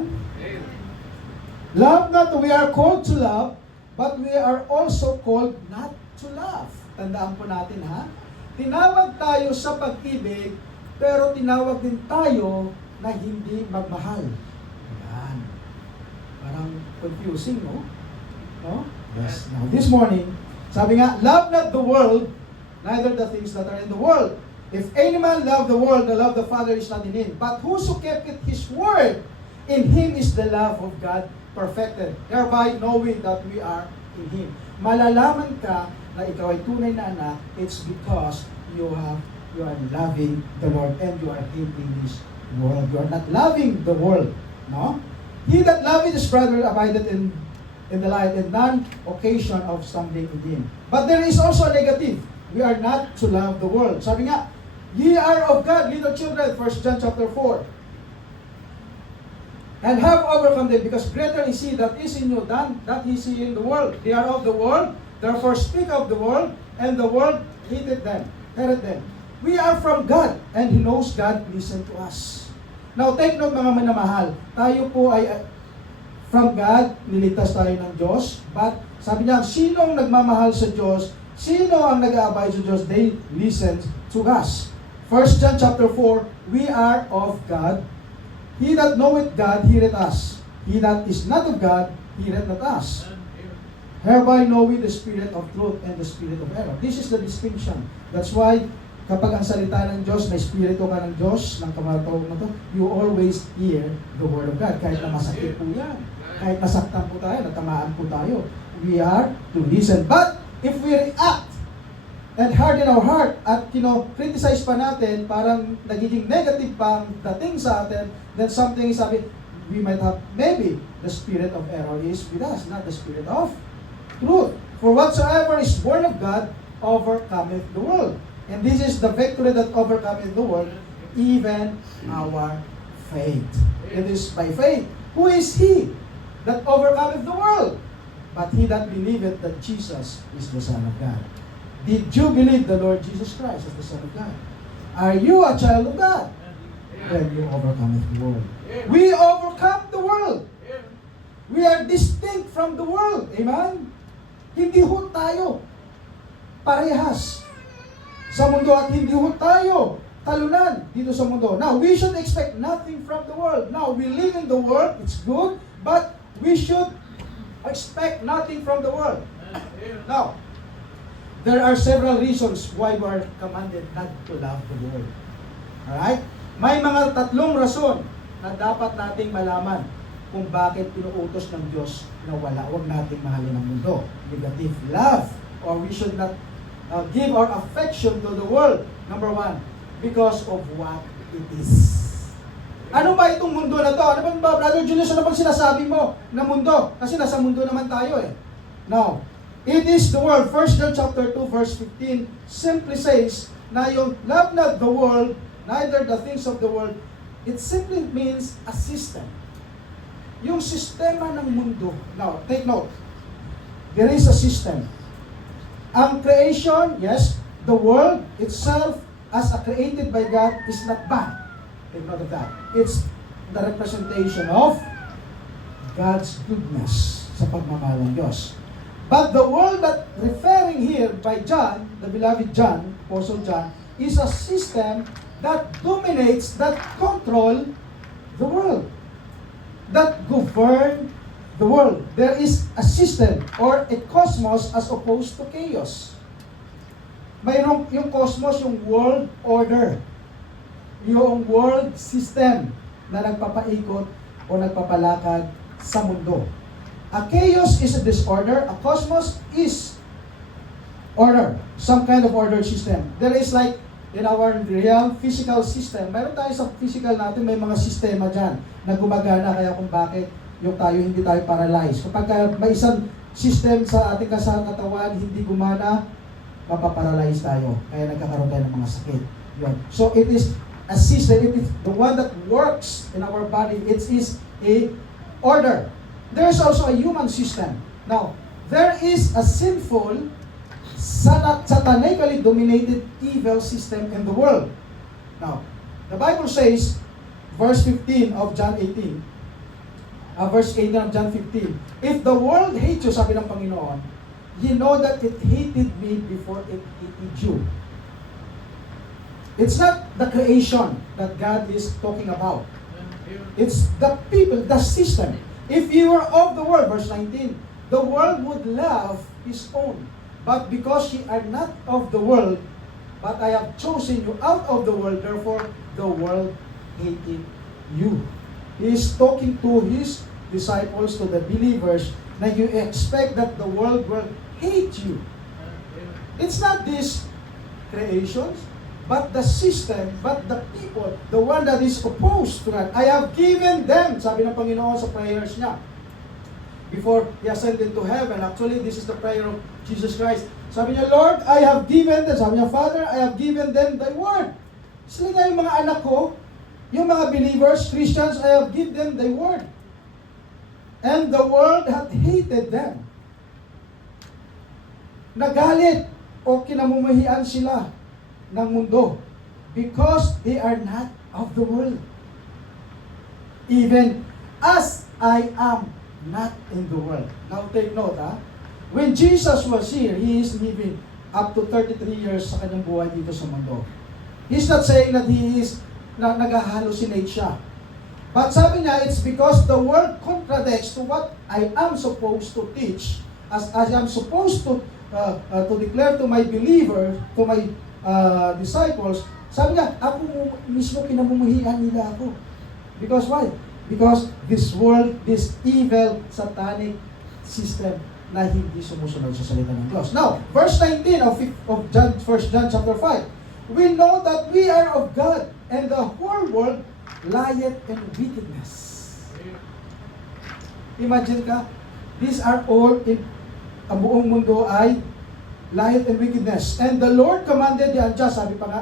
Love not, we are called to love, but we are also called not to love. Tandaan po natin ha. Tinawag tayo sa pag-ibig, pero tinawag din tayo na hindi magmahal. Yan. Parang confusing, no? No? Yes. Now, this morning, sabi nga, love not the world, neither the things that are in the world. If any man love the world, the love of the Father is not in him. But whoso keepeth his word, in him is the love of God perfected. Thereby knowing that we are in Him. Malalaman ka na ikaw ay tunay na anak, it's because you are loving the Lord and you are hating this world. You are not loving the world. No? He that loveth his brother abideth in the light, and none occasion of stumbling in him. But there is also a negative. We are not to love the world. Sabi nga, ye are of God, little children, 1 John chapter 4. And have overcome them, because greater is he that is in you than that is he in the world. They are of the world, therefore speak of the world, and the world hated them. We are from God, and He knows God listen to us. Now, take note mga minamahal, tayo po ay from God, niligtas tayo ng Diyos, but sabi niya, sinong nagmamahal sa Diyos, sino ang nag-aabay sa Diyos, they listen to us. 1 John chapter 4, we are of God. He that knoweth God, heareth us. He that is not of God, heareth not us. Hereby know we the spirit of truth and the spirit of error. This is the distinction. That's why, kapag ang salita ng Diyos, may spirito ka ng Diyos, ng kamarataong na to, you always hear the Word of God. Kahit na masakit po yan. Kahit nasaktan po tayo, natamaan po tayo. We are to listen. But, if we react and harden our heart at, criticize pa natin, parang nagiging negative pa ang dating sa atin, then something is sabi, we might have, maybe, the spirit of error is with us, not the spirit of truth. For whatsoever is born of God, overcometh the world. And this is the victory that overcometh the world, even our faith. It is by faith. Who is he that overcometh the world? But he that believeth that Jesus is the Son of God. Did you believe the Lord Jesus Christ as the Son of God? Are you a child of God? Then you overcometh the world. We overcome the world. We are distinct from the world. Amen? Hindi ho tayo parehas sa mundo at hindi ho tayo talunan dito sa mundo. Now, we should expect nothing from the world. Now, we live in the world, it's good, but we should expect nothing from the world. Now, there are several reasons why we are commanded not to love the world. Alright? May mga tatlong rason na dapat nating malaman kung bakit pinuutos ng Diyos na huwag nating mahalin ang mundo. Negative love, or we should not give our affection to the world. Number one, because of what it is. Ano ba itong mundo na to? Ano ba, Brother Julius, ano bang sinasabi mo na mundo? Kasi nasa mundo naman tayo eh. Now, it is the world. 1 John chapter 2, verse 15 simply says na yung love not the world, neither the things of the world, it simply means a system. Yung sistema ng mundo. Now, take note. There is a system. Ang creation, yes, the world itself as a created by God is not bad. Take note of that. It's the representation of God's goodness sa pagmamahal ng Diyos. But the world that referring here by John, the beloved John, Apostle John, is a system that dominates, that control the world, that govern the world. There is a system or a cosmos as opposed to chaos. Mayroong yung cosmos, yung world order, yung world system na nagpapaikot o nagpapalakad sa mundo. A chaos is a disorder, a cosmos is order, some kind of order system. There is like in our real physical system, mayroon tayo sa physical natin, may mga sistema dyan na gumagana, kaya kung bakit yung tayo hindi tayo paralyzed. Kapag may isang system sa ating katawan hindi gumana, mapaparalyze tayo. Kaya nagkakaroon tayo ng mga sakit. Yun. So it is a system, it is the one that works in our body. It is a order. There is also a human system. Now, there is a sinful, satanically dominated evil system in the world. Now, the Bible says, verse 15 of John 18, verse 18 of John 15, if the world hates you, sabi ng Panginoon, you know that it hated me before it hated you. It's not the creation that God is talking about. It's the people, the system. If you were of the world, verse 19, the world would love his own. But because ye are not of the world, but I have chosen you out of the world, therefore the world hated you. He is talking to his disciples, to the believers, na you expect that the world will hate you. It's not these creations, but the system, but the people, the one that is opposed to God. I have given them, sabi ng Panginoon sa prayers niya, before He ascended to heaven. Actually, this is the prayer of Jesus Christ. Sabi niya, Lord, I have given them, sabi niya, Father, I have given them Thy word. Sila nga yung mga anak ko, yung mga believers, Christians, I have given them Thy word. And the world hath hated them. Nagalit o kinamumuhian sila ng mundo because they are not of the world. Even as I am not in the world. Now take note, when Jesus was here, He is living up to 33 years sa kanyang buhay dito sa mundo. He's not saying that He is nag-hallucinate siya. But sabi niya, it's because the world contradicts to what I am supposed to teach, as I am supposed to declare to my believer, to my disciples. Sabi niya, ako mismo kinamumuhian nila ako. Because why? Because this world, this evil, satanic system na hindi sumusunod sa salita ng Diyos. Now, verse 19 of John, 1 John chapter 5. We know that we are of God, and the whole world lieth in wickedness. Imagine ka, these are all in, ang buong mundo ay lieth in wickedness. And the Lord commanded the unjust, sabi pa nga,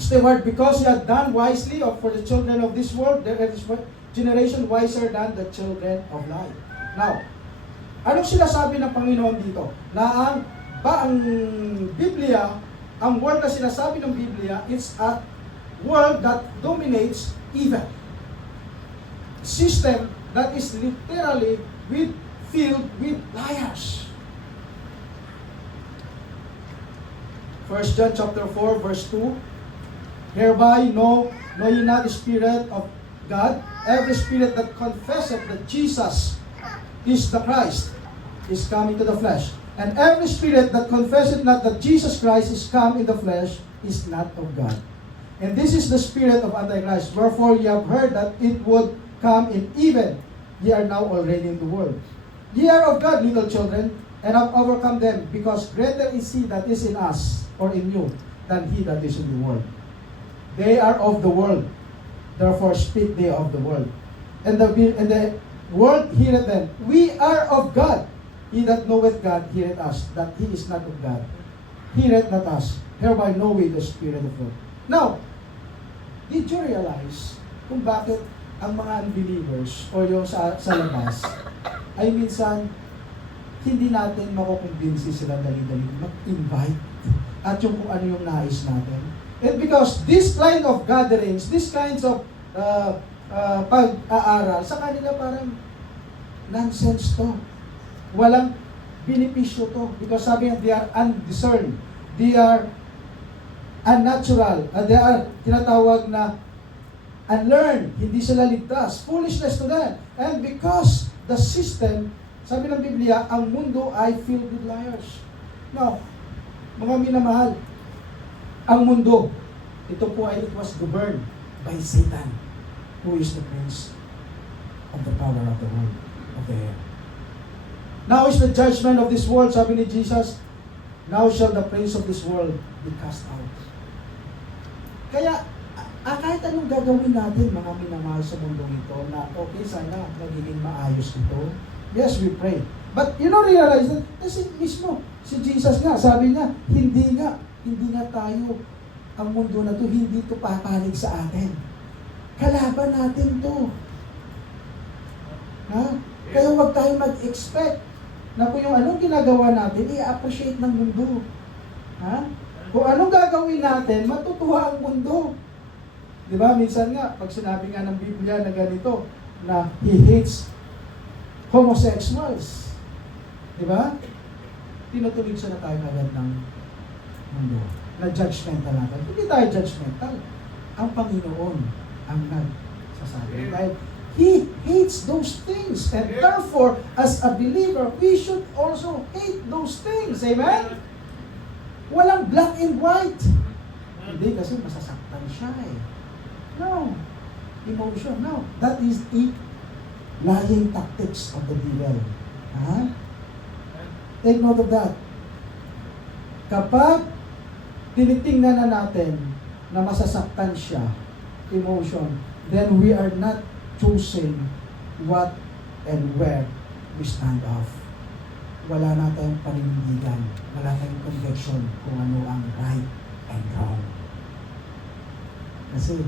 steward, because He had done wisely for the children of this world, there is generation wiser than the children of light. Now, anong sinasabi ng Panginoon dito? Na ang Biblia, ang word na sinasabi ng Biblia, it's a world that dominates evil. System that is literally filled with liars. 1 John chapter 4 verse 2. Hereby know ye not the Spirit of God, every spirit that confesseth that Jesus is the Christ is coming to the flesh. And every spirit that confesseth not that Jesus Christ is come in the flesh is not of God. And this is the spirit of Antichrist. Wherefore ye have heard that it would come in evil. Ye are now already in the world. Ye are of God, little children, and have overcome them, because greater is He that is in us, or in you, than he that is in the world. They are of the world, therefore speak they of the world. And the world heareth them. We are of God. He that knoweth God heareth us, that he is not of God heareth not us. Hereby know we the Spirit of God. Now, did you realize kung bakit ang mga unbelievers o yung sa labas ay minsan hindi natin makukumbinsi sila dali-dali mag-invite at yung kung ano yung nais natin? And because this kind of gatherings, this kinds of pag-aaral, sa kanila parang nonsense to. Walang benepisyo to. Because sabi nga, they are undiscerned. They are unnatural. They are tinatawag na unlearned. Hindi sila ligtas. Foolishness to them. And because the system, sabi ng Biblia, ang mundo ay filled with liars. Now, mga minamahal, ang mundo, ito po ay it was governed by Satan, who is the prince of the power of the world, of the air. Now is the judgment of this world, sabi ni Jesus, now shall the prince of this world be cast out. Kaya, kahit anong gagawin natin, mga minamahal sa mundong ito, na okay, sana magiging maayos ito. Yes, we pray. But you know, realize that, kasi mismo, si Jesus nga, sabi niya, hindi nga tayo, ang mundo na to, hindi to papanig sa atin. Kalaban natin to. Ha? Kaya huwag tayo mag-expect na kung yung anong ginagawa natin, i-appreciate ng mundo. Ha? Kung anong gagawin natin, matutuwa ang mundo. Di ba? Minsan nga, pag sinabi nga ng Biblia na ganito, na He hates homosexuals. Di ba? Tinutulig siya na tayo agad ng mundo. Na judgmental natin. Hindi tayo judgmental. Ang Panginoon ang nagsasabi. Dahil He hates those things. And therefore, as a believer, we should also hate those things. Amen? Walang black and white. Hindi, kasi masasaktan siya eh. No. Emotion. No. That is lying tactics of the devil. Ha? Take note of that. Kapag tinitingnan na natin na masasaktan siya, emotion, then we are not choosing what and where we stand off. Wala na tayong paninindigan, wala tayong conviction kung ano ang right and wrong. Kasi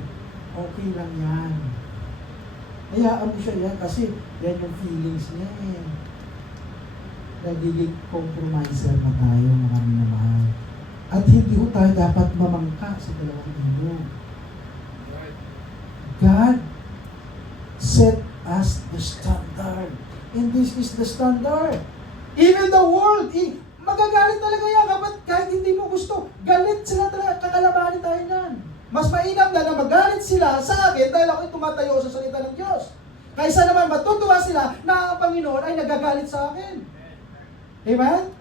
okay lang yan. Hayaan mo siya yan kasi yan yung feelings niya eh. Nagiging compromiser na tayo, mga minamahal. At hindi ko tayo dapat mamangka sa dalawang ilog. God set us the standard. And this is the standard. Even the world, magagalit talaga yan kahit hindi mo gusto. Galit sila talaga, kakalabanin tayo yan. Mas mainam na magalit sila sa akin dahil ako'y tumatayo sa salita ng Diyos. Kaysa naman matutuwa sila na ang Panginoon ay nagagalit sa akin. Amen?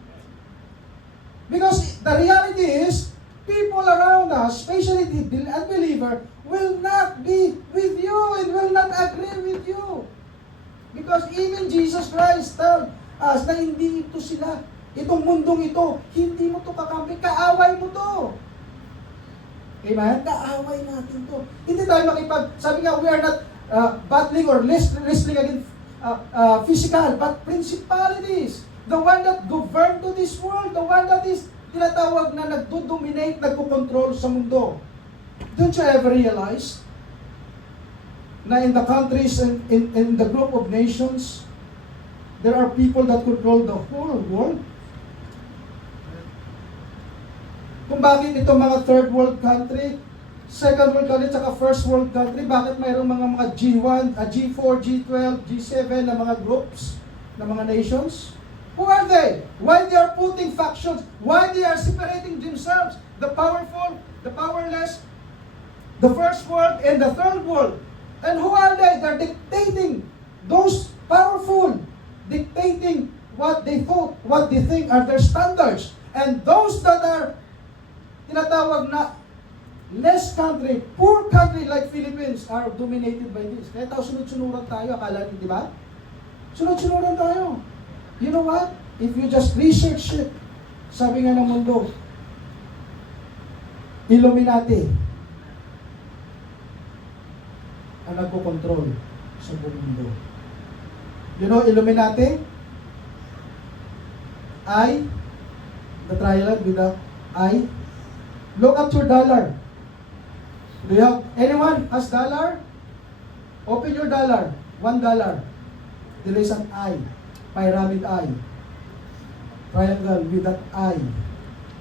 Because the reality is, people around us, especially the unbeliever, will not be with you and will not agree with you. Because even Jesus Christ told us na hindi ito sila, itong mundong ito, hindi mo to kakampi, kaaway mo to. Amen? Kaaway natin to. Hindi tayo sabi nga, we are not battling or wrestling against physical, but principalities. The one that govern to this world, the one that is tinatawag na nagdo-dominate, nagko-control sa mundo. Don't you ever realize na in the countries and in the group of nations, there are people that control the whole world? Kung bakit itong mga third world country, second world country, tsaka first world country, bakit mayroong mga G1, G4, G12, G7 na mga groups, na mga nations? Who are they? Why they are putting factions? Why they are separating themselves? The powerful, the powerless, the first world, and the third world. And who are they? They're dictating. Those powerful, dictating what they thought, what they think are their standards. And those that are tinatawag na less country, poor country like Philippines are dominated by this. Kaya tayo sunod-sunuran tayo, akala niyo, di ba? Sunod-sunuran tayo. You know what? If you just research it, sabi nga ng mundo, Illuminati ang nagko-control sa buong mundo. You know Illuminati? I, the triad with the I. Look at your dollar. Do you have, anyone has dollar? Open your dollar. $1. There is an I. Pyramid eye. Triangle with that eye.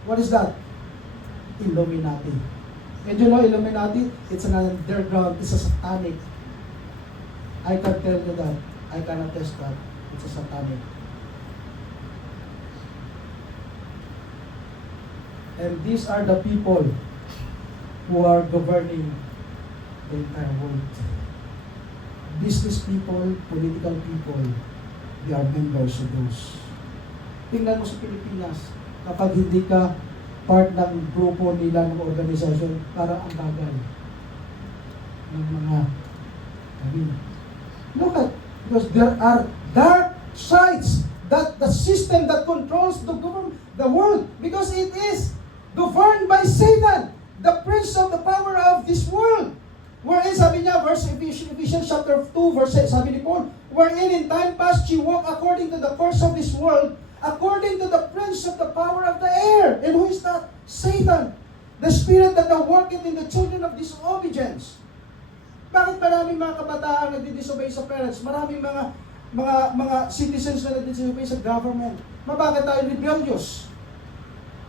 What is that? Illuminati. And you know Illuminati? It's an underground. It's a satanic. I can tell you that. I can attest that. It's a satanic. And these are the people who are governing the entire world. Business people, political people, they are members of those. Tingnan mo sa Pilipinas, kapag hindi ka part ng grupo nila ng organisasyon, para ang bagal ng mga, look at, because there are dark sides that the system that controls the world, because it is governed by Satan, the prince of the power of this world. Wherein sabi niya, Ephesians chapter 2, verse 8, sabi ni Paul, wherein in time past ye walk according to the course of this world, according to the prince of the power of the air. And who is that? Satan. The spirit that now worketh in the children of disobedience. Bakit maraming mga kabataan nagdi-disobey sa parents? Maraming mga citizens na nagdi-disobey sa government. Bakit tayo rebellious?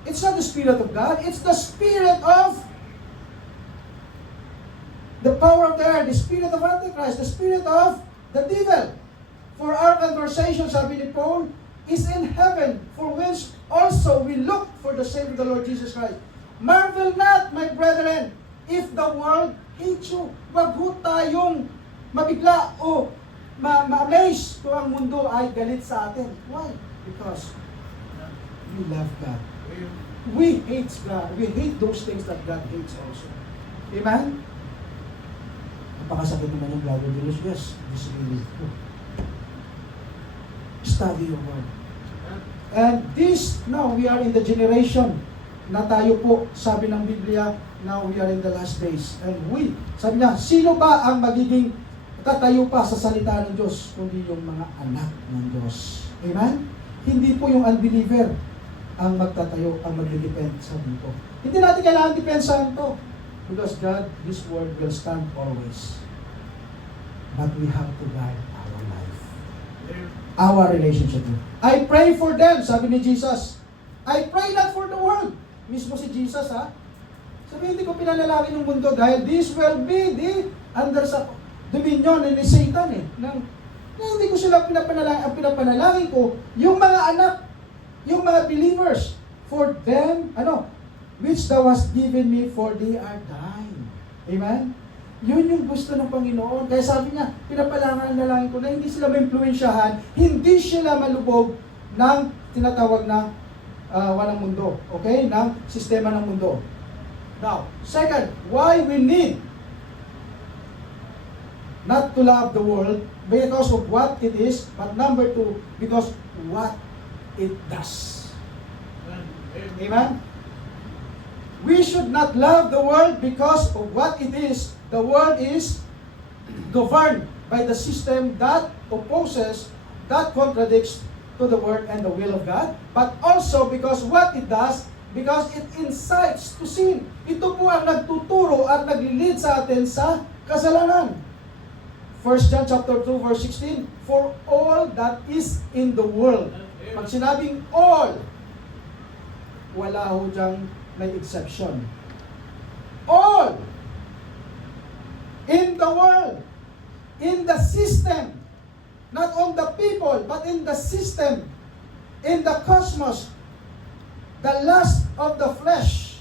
It's not the spirit of God, it's the spirit of the power of the air, the spirit of Antichrist, the spirit of the devil. For our conversation, sabi ni Paul, is in heaven, for which also we look for the Savior of the Lord Jesus Christ. Marvel not, my brethren, if the world hates you. Wag ho tayong mabigla o ma-amaze kung ang mundo ay galit sa atin. Why? Because we love God. We hate God. We hate those things that God hates also. Amen? Napakasakit naman yung brother Dennis. Yes, this really. Study your word. And this, now we are in the generation na tayo po, sabi ng Biblia, now we are in the last days. And sabi niya, sino ba ang magiging tatayo pa sa salita ng Diyos, kundi yung mga anak ng Diyos. Amen? Hindi po yung unbeliever ang magtatayo, ang magdidepend sa dito. Hindi natin kailangan depensahan to. Because God, His word will stand always. But we have to guide our life. Our relationship. I pray for them, sabi ni Jesus. I pray not for the world. Mismo si Jesus, ha? Sabi, hindi ko pinanalangin ng mundo dahil this will be the under sa dominion ni Satan hindi ko sila pinapanalangin. Ang pinapanalangin ko, yung mga anak, yung mga believers, for them, which thou hast given me, for they are thine. Amen? Yun yung gusto ng Panginoon. Kaya sabi niya, pinapanalangin ko na hindi sila ma-impluensyahan, hindi sila malubog ng tinatawag na walang mundo. Okay? Ng sistema ng mundo. Now, second, why we need not to love the world because of what it is, but number two, because what it does. Amen? We should not love the world because of what it is. The world is governed by the system that opposes, that contradicts to the word and the will of God, but also because what it does, because it incites to sin. Ito po ang nagtuturo at naglilid sa atin sa kasalanan. 1 John chapter 2 verse 16, for all that is in the world. Pag sinabing all, wala ho diyang may exception. All in the world, in the system, not on the people, but in the system, in the cosmos, the lust of the flesh,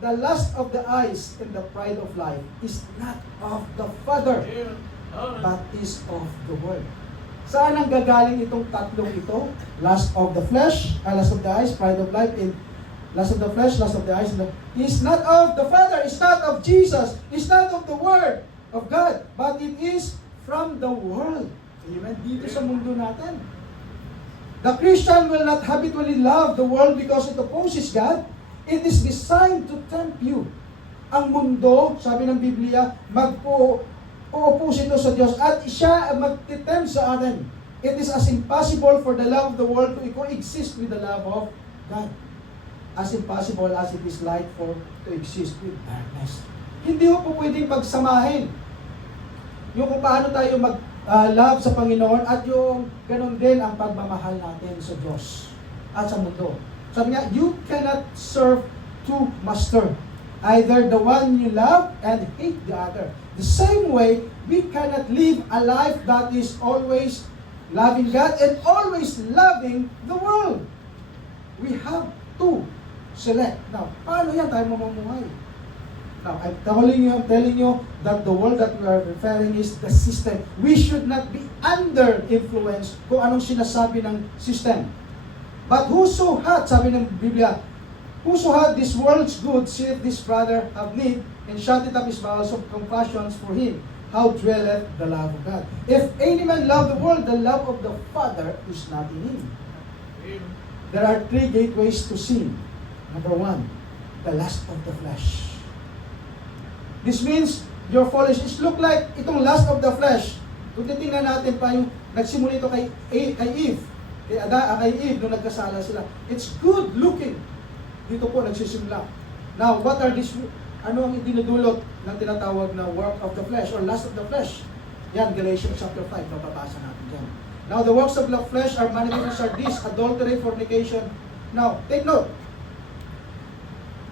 the lust of the eyes, and the pride of life is not of the Father, but is of the world. Saan ang gagaling itong tatlong ito? Lust of the flesh, lust of the eyes, pride of life, and lust of the flesh, lust of the eyes, is not of the Father, is not of Jesus, is not of the Word of God, but it is from the world. Amen? Dito sa mundo natin. The Christian will not habitually love the world because it opposes God. It is designed to tempt you. Ang mundo, sabi ng Biblia, o-oppose ito sa Diyos at siya magtitempt sa atin. It is as impossible for the love of the world to coexist with the love of God. As impossible as it is light for to exist with darkness. Hindi po pwedeng pagsamahin yung kung paano tayo mag-love sa Panginoon at yung ganun din ang pagmamahal natin sa Diyos at sa mundo. Sabi nga, you cannot serve two masters. Either the one you love and hate the other. The same way, we cannot live a life that is always loving God and always loving the world. We have to select. Now, paano yan tayo mamumuhay? Now, I'm telling you that the world that we are referring is the system. We should not be under influence kung anong sinasabi ng system. But whoso hath, sabi ng Biblia, whoso hath this world's good, seeth this brother have need, and shutteth up his bowels of compassions for him. How dwelleth the love of God? If any man love the world, the love of the Father is not in him. There are three gateways to sin. Number one, the lust of the flesh. This means your foolishness look like itong lust of the flesh. Kung titingnan natin pa yung nagsimula ito kay Eve, kay Eve nung nagkasala sila. It's good looking. Dito po nagsisimula. Now, what are these? Ano ang idinudulot ng tinatawag na work of the flesh or lust of the flesh? Yan, Galatians chapter 5, mapapasa natin dyan. Now, the works of the flesh are manifest are this, adultery, fornication. Now, take note.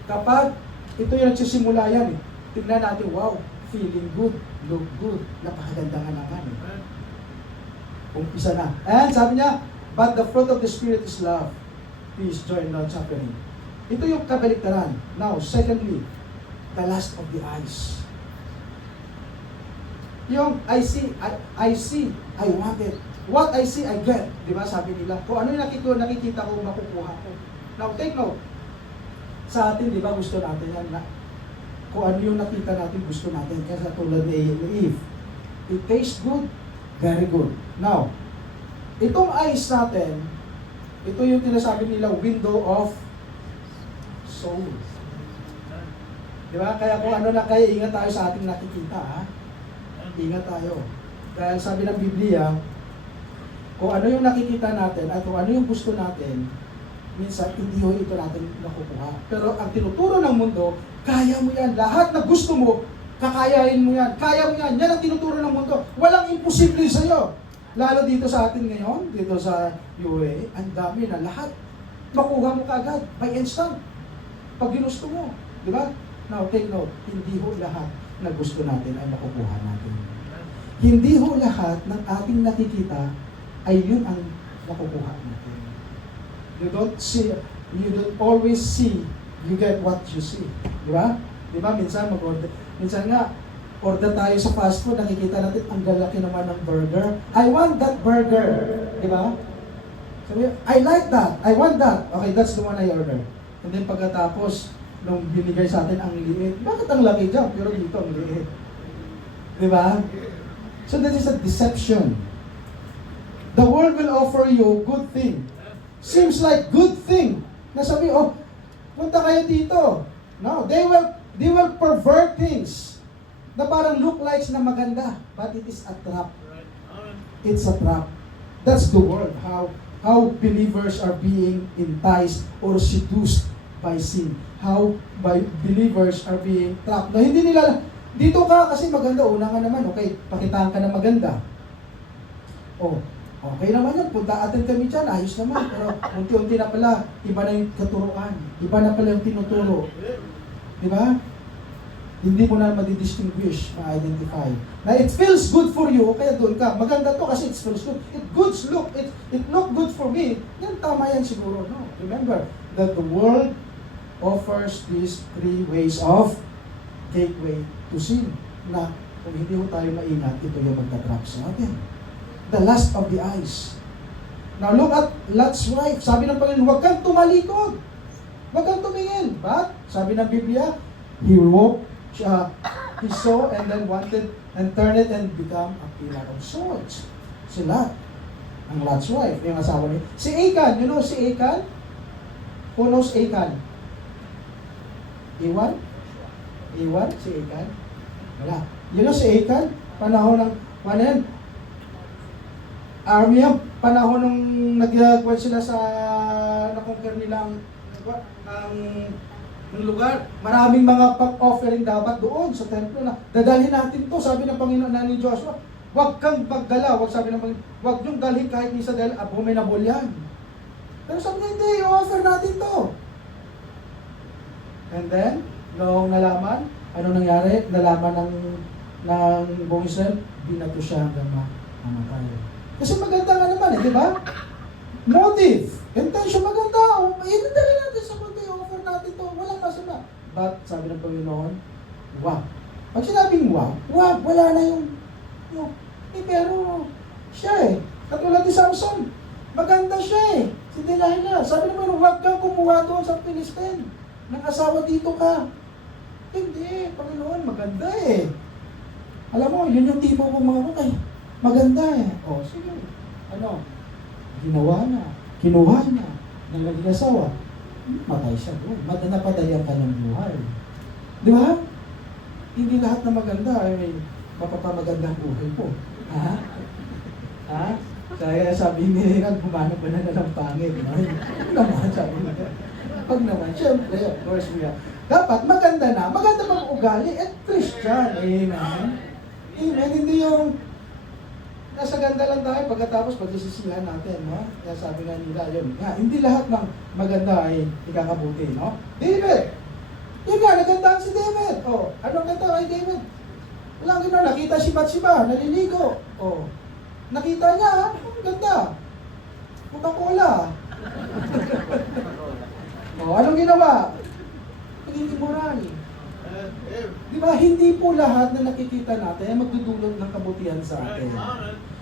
Kapag ito yung nagsisimula yan, tingnan natin, wow, feeling good, look good, napakaganda nga naman. Umpisa na. And sabi niya, but the fruit of the Spirit is love, peace, joy, and long-suffering. Ito yung kabaliktaran. Now, secondly, the lust of the eyes. Yung I see, I want it. What I see, I get. Di ba? Sabi nila, kung ano yung nakikita ko, makukuha ko. Now, take note. Sa atin, di ba, gusto natin yan na kung ano yung nakita natin, gusto natin. Kaya sa tulad ni Eve, it tastes good, very good. Now, Itong eyes natin, ito yung tinasabi nila window of soul. Di ba? Kaya kung ano na kaya, ingat tayo sa ating nakikita, ha? Ingat tayo. Dahil sabi ng Biblia, kung ano yung nakikita natin at kung ano yung gusto natin, minsan hindi ho ito natin nakukuha. Pero ang tinuturo ng mundo, kaya mo yan. Lahat na gusto mo, kakayahin mo yan. Kaya mo yan. Yan ang tinuturo ng mundo. Walang imposible sa'yo. Lalo dito sa atin ngayon, dito sa UAE, ang dami na lahat. Makuha mo kaagad, by instant. Pag ginusto mo. Di ba? Now, take note, hindi ho lahat na gusto natin ay makukuha natin. Hindi ho lahat ng ating nakikita ay yun ang nakukuha natin. You don't always see, you get what you see. Di ba? Di ba? Minsan nga, order tayo sa fast food, nakikita natin, ang lalaki naman ng burger. I want that burger. Di ba? Sabi, I like that. I want that. Okay, that's the one I order. And then pagkatapos, nung binigay sa atin ang liit, bakit ang laki dyan? Pero dito ang liit. Di ba? So that is a deception. The world will offer you good thing. Seems like good thing. Nasabi, oh, punta kayo dito. No, they will pervert things na parang look likes na maganda, but it is a trap. It's a trap. That's the world. How believers are being enticed or seduced by sin. How by believers are being trapped. Na hindi nila, dito ka kasi maganda, una nga naman, okay, pakitaan ka na maganda. Oh, okay naman yan, punta atin kami dyan, ayos naman. Pero unti-unti na pala, iba na yung katuruan. Iba na pala yung tinuturo. Di ba? Hindi mo na madidistinguish, ma-identify. Na it feels good for you, kaya doon ka. Maganda to kasi it feels good. It look good for me. Yan, tama yan siguro. No? Remember that the world offers these three ways of gateway to sin. Na kung hindi mo tayo maingat, ito yung magtatrap sa atin. The lust of the eyes. Now look at Lot's wife. Sabi ng Panginoon, huwag kang tumalikod. Huwag kang tumingin. But, sabi ng Biblia, he saw and then wanted and turned it and become a pillar of swords. Si Lot, ang Lot's wife, yung asawa niya. Si Achan, you know si Achan? Who knows Achan? Iwan? Si Achan? Wala. You know si Achan? Panahon ng, army yan, panahon nung nag-quit sila sa na-conquer nila ang lugar. Maraming mga pag-offering dapat doon sa templo na dadalhin natin to. Sabi ng Panginoon na ni Joshua, huwag kang magdala. Sabi ng Panginoon, huwag niyong dalhin kahit isa dahil abominable yan. Pero sabi niya, hindi, i-offer natin to. And then, noong nalaman, ano nangyari? Nalaman ng buong Israel, binato siya hanggang mamatay. Kasi maganda nga naman di ba? Motive, intention maganda. Inadali natin sa mundo, i-offer natin to. Walang masama. But, sabi ng Panginoon, wag. Pag sinabing wag, wala na yung pero siya katulad ni Samson, maganda siya si Delilah. Sabi ng Panginoon, wag kang kumuha doon sa Philistine. Nang asawa dito ka. Hindi, Panginoon, maganda Alam mo, yun yung tipo kong mga bukay. Maganda O, sige. Ano? Ginawa na. Kinuha na. Nang naging asawa. Matay siya doon. Napadalian ka ng buhay. Di ba? Hindi lahat na maganda ay mapapamaganda ang buhay po. Ha? Kaya sabi ni Regan, humano ba na ng pangit? No? Naman, sabi niya. Pag naman, syempre, of course, dapat maganda na. Maganda bang ugali at Christian. Amen. Amen. Hindi yung nasa ganda lang tayo pagkatapos pagsisisihan natin, no? Kaya sabi nga nila, yun. Hindi lahat ng maganda ay ikakabuti, no? David! Yun nga, nagandahan si David. Anong ganda kay David? Walang gano'n, nakita si Bathsheba, naliligo. Nakita niya, ang ganda. Coca-Cola. Anong ginawa? Naging immoral. Di ba, hindi po lahat na nakikita natin ay magdudulot ng kabutihan sa atin.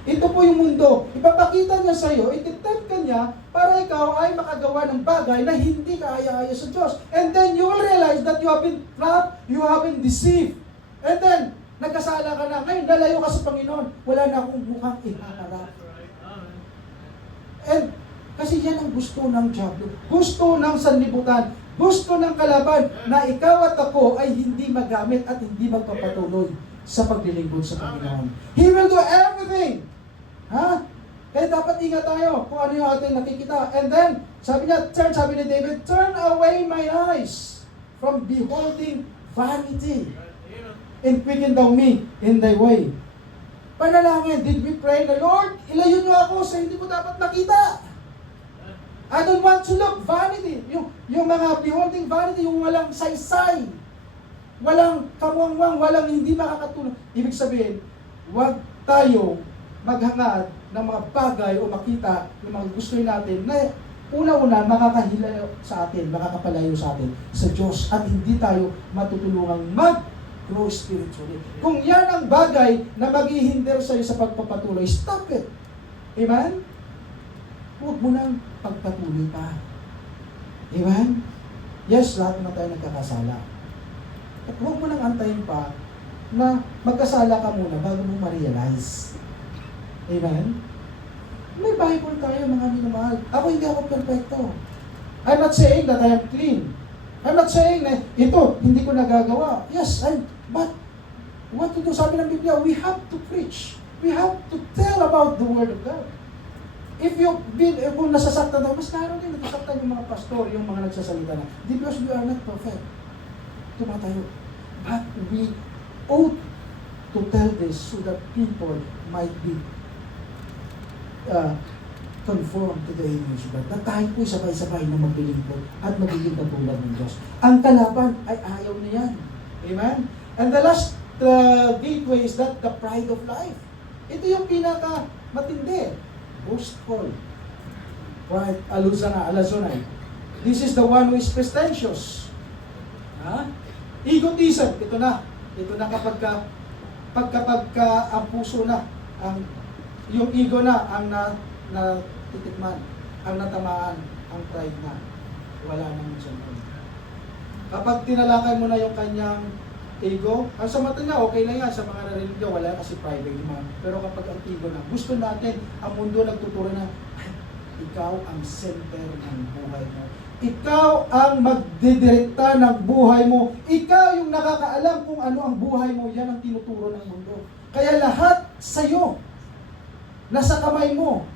Ito po yung mundo. Ipapakita niya sa iyo, ititempt ka niya para ikaw ay makagawa ng bagay na hindi kaaya-aya sa Diyos. And then you will realize that you have been trapped, you have been deceived. And then, nagkasala ka na. Ngayon, lalayo ka sa Panginoon. Wala na akong mukhang ihaharap. Kasi yan ang gusto ng diablo. Gusto ng sanlibutan. Gusto ng kalaban na ikaw at ako ay hindi magamit at hindi magpapatuloy sa paglilingkod sa Panginoon. He will do everything. Ha? Kaya dapat ingat tayo kung ano yung ating nakikita. And then, sabi ni David, turn away my eyes from beholding vanity. And quicken thou me in thy way. Panalangin, did we pray the Lord? Ilayo niyo ako sa hindi ko dapat makita. I don't want to look vanity. Yung mga beholding vanity, yung walang saysay, walang kamuangwang, walang hindi makakatulong. Ibig sabihin, huwag tayo maghangad ng mga bagay o makita yung mga gusto natin na una-una makakahilayo sa atin, makakapalayo sa atin sa Diyos at hindi tayo matutulungang mag-grow spiritually. Kung yan ang bagay na maghihinder sa iyo sa pagpapatuloy, stop it. Amen? Huwag mo nang pagpatuloy pa. Amen? Yes, lahat na tayo nagkakasala. At huwag mo nang antayin pa na magkasala ka muna bago mo ma-realize. Amen? May Bible tayo, mga minamahal. Ako hindi ako perfecto. I'm not saying that I am clean. I'm not saying na ito, hindi ko nagagawa. Yes, but what to do? Sabi ng Biblia, we have to preach. We have to tell about the Word of God. If you've been, kung nasasaktan tayo, mas naroon din, nasasaktan yung mga pastor, yung mga nagsasalita na, because we are not perfect. Tumatayo. But we ought to tell this so that people might be conform to the image of God. Na tayo po'y sabay-sabay na maglilingkod at magiging katulad ng Diyos. Ang kalaban ay ayaw niya yan. Amen? And the last gateway is that the pride of life. Ito yung pinaka-matindi. Boastful. Pride, alazonay. This is the one who is prestentious. Egotism. Ito na kapag ang puso na, yung ego na ang natitikman, ang natamaan, ang pride na. Wala nang dyan. Kapag tinalakay mo na yung kanyang ego, ang sa mata niya, okay na yan. Sa mga narinig niya, wala kasi pride. Pero kapag ang ego na, gusto natin, ang mundo nagtuturo na, ikaw ang center ng buhay mo. Ikaw ang magdidirekta ng buhay mo. Ikaw yung nakakaalam kung ano ang buhay mo. Yan ang tinuturo ng mundo. Kaya lahat sa'yo, nasa kamay mo.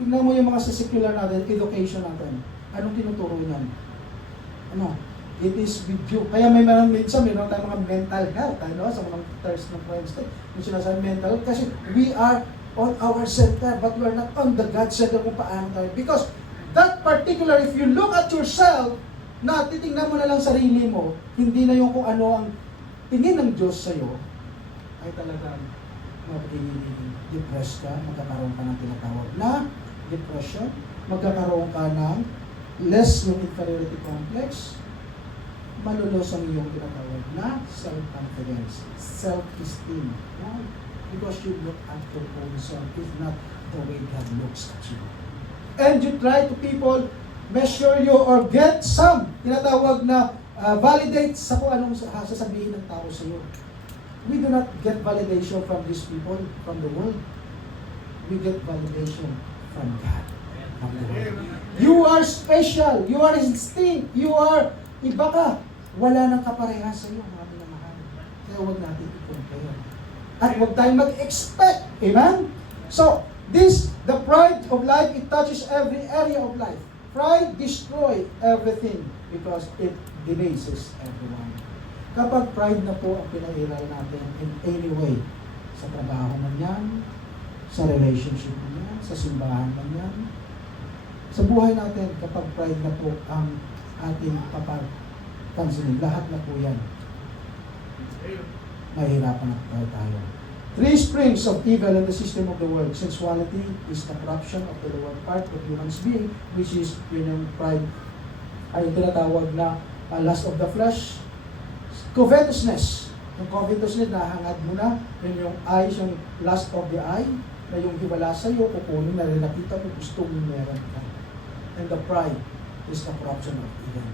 Tingnan mo yung mga sa secular natin, education natin. Anong tinuturo niyan? Ano? It is with you. Kaya meron tayong mga mental health. Sa mga terms ng French, yung sinasabi mental health. Kasi we are on our center, but we are not on the God center kung paano tayo. Because that particular, if you look at yourself, na titingnan mo na lang sarili mo, hindi na yung kung ano ang tingin ng Diyos sa'yo, ay talagang depressed ka, magkakaroon ka ng tinatawag na depression, magkakaroon ka ng less yung inferiority complex, malulos ang iyong tinatawag na self-confidence, self-esteem. Why? Because you look at your own self, if not the way God looks at you. And you try to people measure you or get some tinatawag na validate sa kung anong sasabihin ng tao sa iyo. We do not get validation from these people, from the world. We get validation from God, from the world. You are special. You are distinct. You are iba ka. Wala nang kaparehas sa iyo, mga minamahal. Kaya huwag natin i-compare. At huwag tayong mag-expect. Amen? So, the pride of life, it touches every area of life. Pride destroys everything because it debases everyone. Kapag pride na po ang pinairal natin in any way, sa trabaho man yan, sa relationship man yan, sa simbahan man yan, sa buhay natin, kapag pride na po ang ating papansinin, lahat na po yan, mahirapan na tayo. Three springs of evil in the system of the world. Sensuality is the corruption of the lower part of human's being, which is yung pride ay tinatawag na lust of the flesh. Covetousness. Yung covetousness, nahangad mo na. Yung eyes, yung lust of the eye, na yung hiwala sa'yo, kukunin na rin nakita mo, gusto mo meron ka. And the pride is the corruption of evil.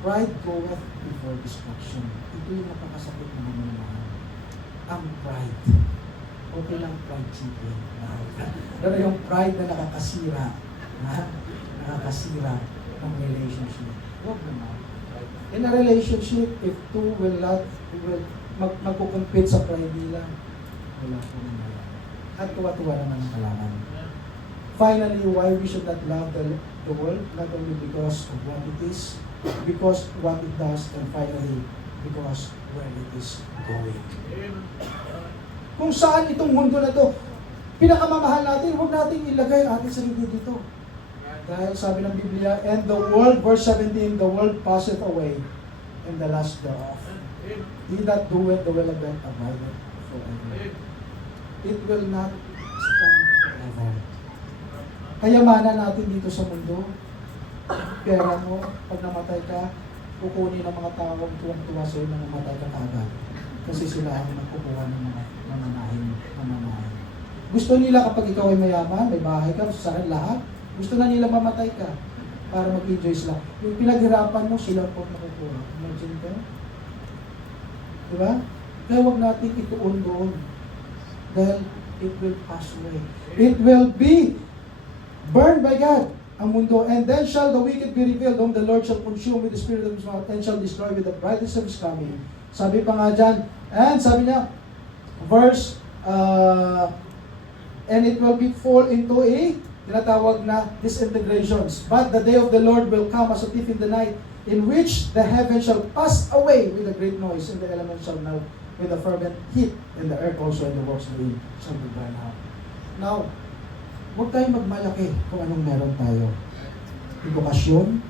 Pride goeth before destruction. Ito yung napakasakit ng mga mahal. Ang pride. Okay lang pride chicken. Pero yung pride na nakakasira, nakakasira ng relationship. Huwag naman. In a relationship, if two will magkukumpit sa pride nila, wala po naman. At tuwa-tuwa naman ang kalaman. Finally, why we should not love the world, not only because of what it is, because what it does, and finally, because where it is going. Kung saan itong mundo na to, pinakamamahal natin, huwag natin ilagay ang ating sarili dito. Dahil sabi ng Biblia, and the world, verse 17, the world passeth away, and the lust thereof. He that doeth the will of God abideth forever. It will not stand forever. Kayamanan natin dito sa mundo, pera mo, pag namatay ka, kukunin ng mga taong tuwang-tuwa sa'yo na namatay ka agad. Kasi sila ang nagkukuha ng mga mamamahin. Gusto nila kapag ikaw ay mayaman, may bahay ka, sa akin lahat, gusto na nila mamatay ka para mag-enjoy sila. Yung pinaghirapan mo, sila po nakukuha. Imagine ka? Diba? Kaya huwag natin ituon doon. Dahil it will pass away. It will be burned by God, ang mundo. And then shall the wicked be revealed, whom the Lord shall consume with the spirit of his mouth, and shall destroy with the brightness of his coming. Sabi pa nga dyan, and sabi niya, verse, and it will be fall into a tinatawag na disintegrations. But the day of the Lord will come as a thief in the night, in which the heaven shall pass away with a great noise, and the elements shall melt with a fervent heat, and the earth also and the works therein shall be burned out. Now, huwag tayong magmalaki kung anong meron tayo. Edukasyon,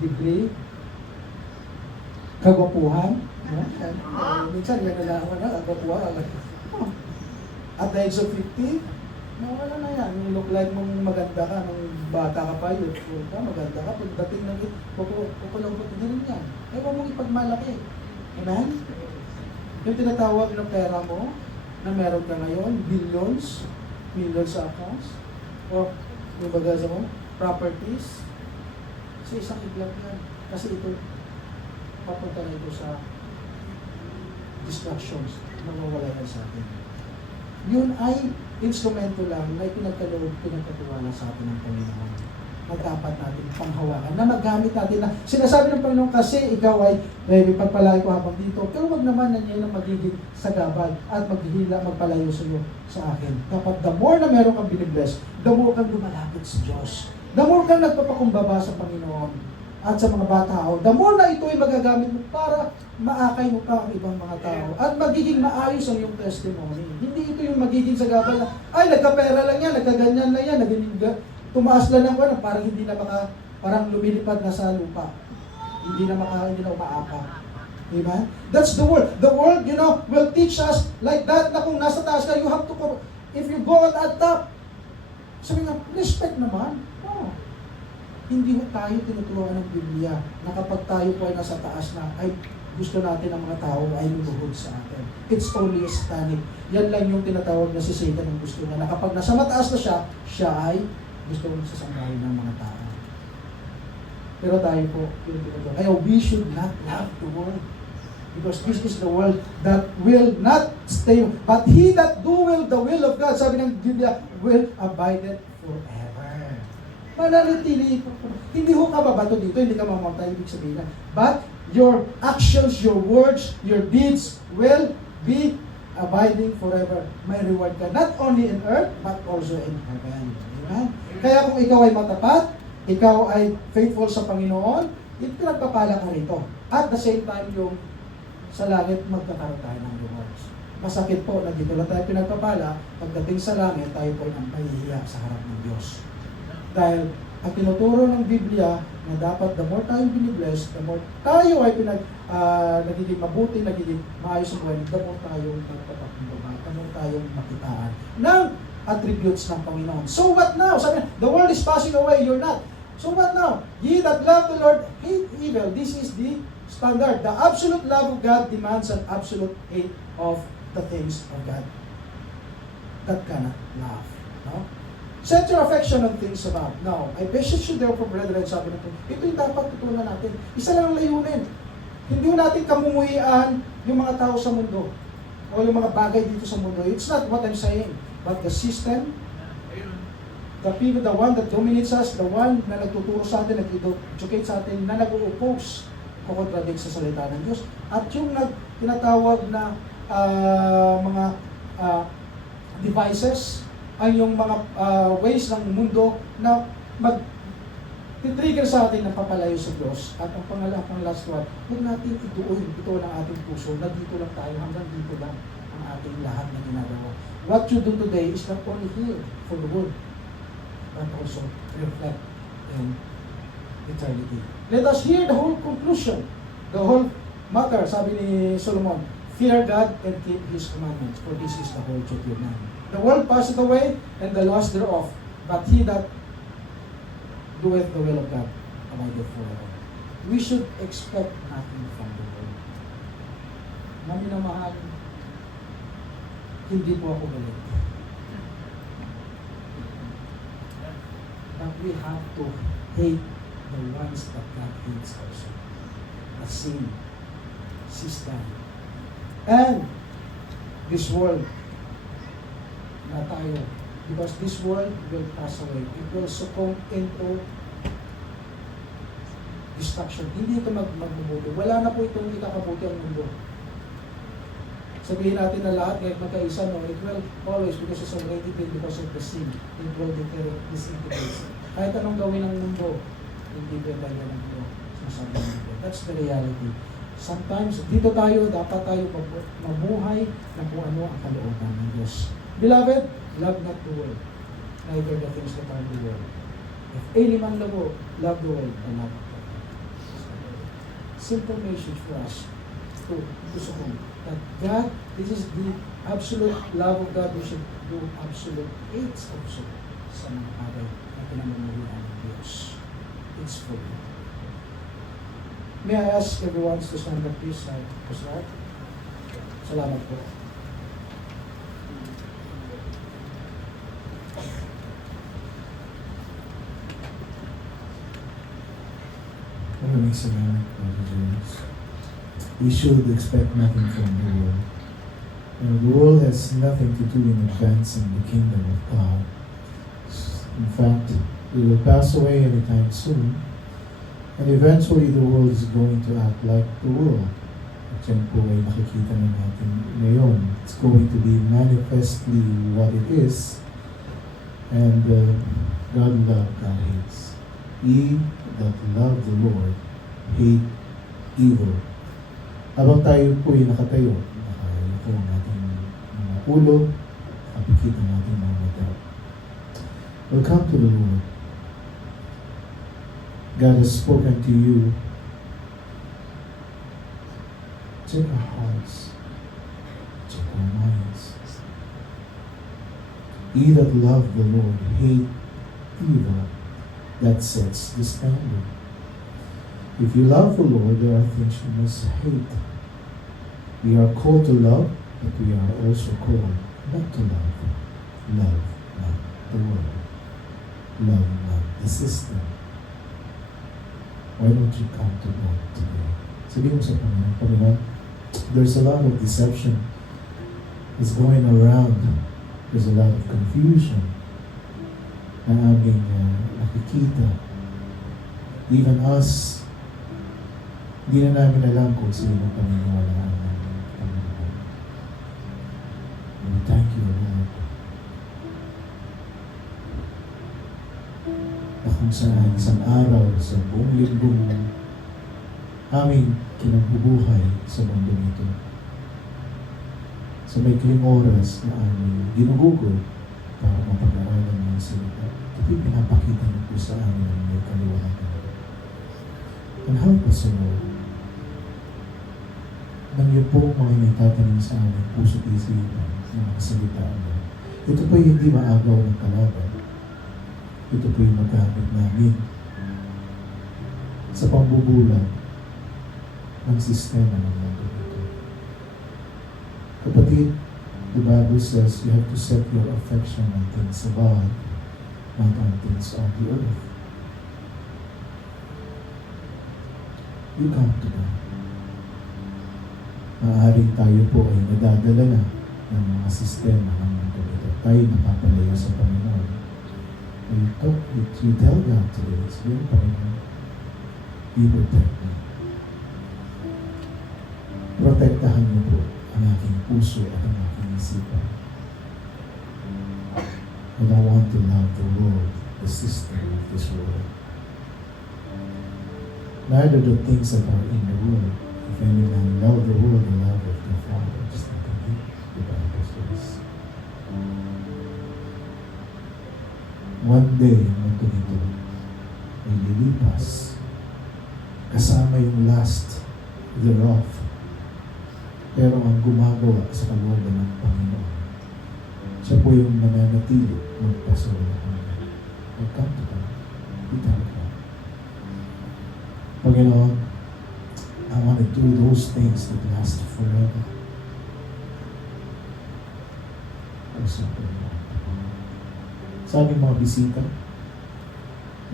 degree, kagwapuhan. Minsan, yan na ako na, kagwapuhan. At the age of 50, wala na yan. Yung look like mong maganda ka, nung bata ka pa, youthful ka, maganda ka. Pagdating ng kukulong ko, ganun yan. Eh, huwag mong ipagmalaki. Amen? Yung tinatawag ng pera mo, na meron ka ngayon, billions, millions sa accounts, o yung bagaza mo, properties, sa isang iglap yan. Kasi ito, papunta na ito sa distractions na mawala yan sa atin. Yun ay instrumento lang na pinagkaloob, pinagkatiwala sa atin ng Panginoon. Dapat natin panghawakan, na magamit natin na sinasabi ng Panginoon kasi ikaw ay pagpalayo ko habang dito, pero wag naman na niya na magiging sagabal at maghihila, magpalayo sa iyo sa akin. Dapat the more na meron kang binibless, the more kang lumalapit sa Diyos. The more kang nagpapakumbaba sa Panginoon at sa mga bata, the more na ito ay magagamit mo para maakay mo pa ang ibang mga tao at magiging maayos ang iyong testimony. Hindi ito yung magiging sagabal na, ay, nagkapera lang yan, nagkaganyan lang yan, tumaas lang ng ano, parang hindi na parang lumilipad na sa lupa. Hindi na umaapa. Diba? That's the world. The world, will teach us like that na kung nasa taas ka, you have to, if you go at top, sabi nga, respect naman. Oh. Hindi tayo tinuturuan ng Biblia na kapag tayo po ay nasa taas na, ay gusto natin ang mga tao ay luluhod sa atin. It's only a satanic. Yan lang yung tinatawag na si Satan ang gusto niya. Na kapag nasa mataas na siya ay gusto mong sasambahin ng mga tao. Pero tayo po, yung tinatawag. Kaya we should not love the world. Because this is the world that will not stay. But he that doeth the will of God, sabi ng Biblia, will abide forever. Mananatili. Hindi ho ka babato dito, hindi ka mamatay, ibig sabihin na. But your actions, your words, your deeds will be abiding forever. May reward ka not only in earth, but also in heaven. Amen? Kaya kung ikaw ay matapat, ikaw ay faithful sa Panginoon, pinagpapala ka rito. At the same time, yung sa langit, magkakaroon tayo ng rewards. Masakit po na dito lang tayo pinagpapala, pagdating sa langit, tayo po ay mahihiya sa harap ng Diyos. Dahil ang tinuturo ng Biblia na dapat the more tayong binibless, the more tayo ay nagiging mabuti, nagiging maayos ang buhay, the more tayong magpapakumbaba, the more tayong makitaan ng attributes ng Panginoon. So what now? Sabi na, the world is passing away, you're not. So what now? Ye that love the Lord hate evil. This is the standard. The absolute love of God demands an absolute hate of the things of God. That cannot love. No? Set your affection on things above. Now, I beseech you therefore, brethren, sabi natin, ito yung dapat tutunan natin. Isa lang ang layunin. Hindi natin kamumuhian yung mga tao sa mundo o yung mga bagay dito sa mundo. It's not what I'm saying, but the system, the people, the one that dominates us, the one na nagtuturo sa atin, nag-educate sa atin, na nag-oppose, kukontradict sa salita ng Diyos. At yung tinatawag na mga devices, ay yung mga ways ng mundo na trigger sa atin na papalayo sa Diyos. At ang last one, huwag natin ituon ang ating puso na dito lang tayo, hanggang dito lang ang ating lahat na ginagawa. What you do today is not only here for the world, but also reflect in eternity. Let us hear the whole conclusion, the whole matter. Sabi ni Solomon, fear God and keep His commandments, for this is the whole duty of man. The world passeth away, and the laws thereof, but he that doeth the will of God abideth forever. We should expect nothing from the world. Maminamahal, hindi po ako galit. But we have to hate the ones that God hates also. The sin, system, and this world na tayo. Because this world will pass away. It will succumb into destruction. Hindi ito magmabuti. Wala na po itong ikakabuti ang mundo. Sabihin natin na lahat ngayon magkaisa, no? It will always, because it's already been because of the sin, it will disintegrate. Kahit anong gawin ng mundo, hindi pwede yan ang mundo. Sinasabi ng mundo. That's the reality. Sometimes, dito tayo, dapat tayo mabuhay na kung ano ang kalooban ng Diyos. Beloved, love not the world, neither the things that are in the world. If any man love the world, the love of God. Simple message for us to succumb. That God, this is the absolute love of God. We should do absolute hates also sa mga bagay na pinamumuhian ng Diyos. It's for you. May I ask everyone to stand up, please? Salamat po. Maraming salamat, Brother James. We should expect nothing from the world. The world has nothing to do in advancing the kingdom of God. In fact, we will pass away anytime soon, and eventually the world is going to act like the world. At yan po ay nakikita na natin ngayon. It's going to be manifestly what it is, and God love, God hates. Ye that love the Lord hate evil. Habang tayo po ay nakatayo, nakayuko ang ating mga ulo, nakapikit ang ating mga mata. Welcome to the Lord. God has spoken to you. Check our hearts. Check our minds. Ye that love the Lord hate evil. That sets the standard. If you love the Lord, there are things you must hate. We are called to love, but we are also called not to love. Love not the world. Love not the system. Why don't you come to God today? Sabihin mo sa Panginoon, Panginoon, there's a lot of deception that's going around. There's a lot of confusion na aming nakikita. Even us, hindi na namin alam kung sino paniniwalaan namin. Panginoon. We thank you, Lord. Na kung saan isang araw sa buong linggo mo, aming kinabubuhay sa mundo nito. Sa maikling oras na aming ginugugol para mapag-aralan ng salita. Ito'y pinapakita niyo po sa amin ang may kaliwanagan. And help us, Lord. Nang yun po mga initatanim sa aming puso't isipan, mga kasalitaan mo. Ito po'y hindi maagaw ng kalaban. Ito po'y magamit namin sa pambubulag ng sistema ng mundo ito. Kapatid, the Bible says you have to set your affection on things above, not on things on the earth. You come to God. Maaaring tayo po ay nadadala na ng mga sistema ng mundo ito. Tayo napapalayo sa Panginoon. You tell God today, Spirit, Panginoon, you protect me. Protektahan niyo po ang aking puso at ang aking isipan. I don't want to love the world, the system of this world. Neither the things that are in the world. If any man love the world, the love of the Father is not in him. The Bible says. One day, ang mundo nito ay lilipas kasama yung last thereof. Pero ang gumagawa sa kalooban ng Panginoon, siya po yung mananatili magpasalamat. Magkanto ka. Italo ka. Panginoon, I want to do those things that last forever. Sa aming mga bisita,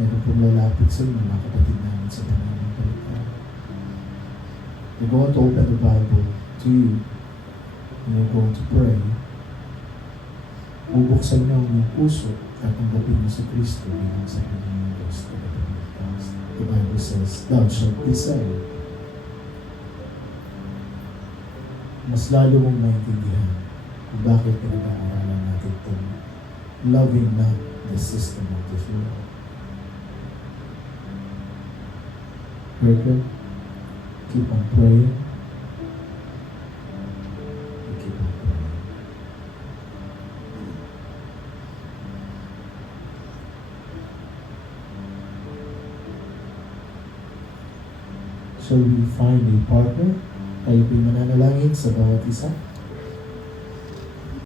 meron pong lalapit sa inyo, mga kapatid namin sa pananampalataya. We're going to open the Bible to you, and we're going to pray. Bubuksan niyo ang iyong puso at tanggapin niyo sa Kristo bilang sa kanyang Diyos. The Bible says, thou shalt be saved. Mas lalo mong maintindihan kung bakit pinag-aaralan natin itong loving not the system of this world. Very good. Keep on praying. Keep on praying. Shall we find a partner? Tayo po'y mananalangin sa bawat isa.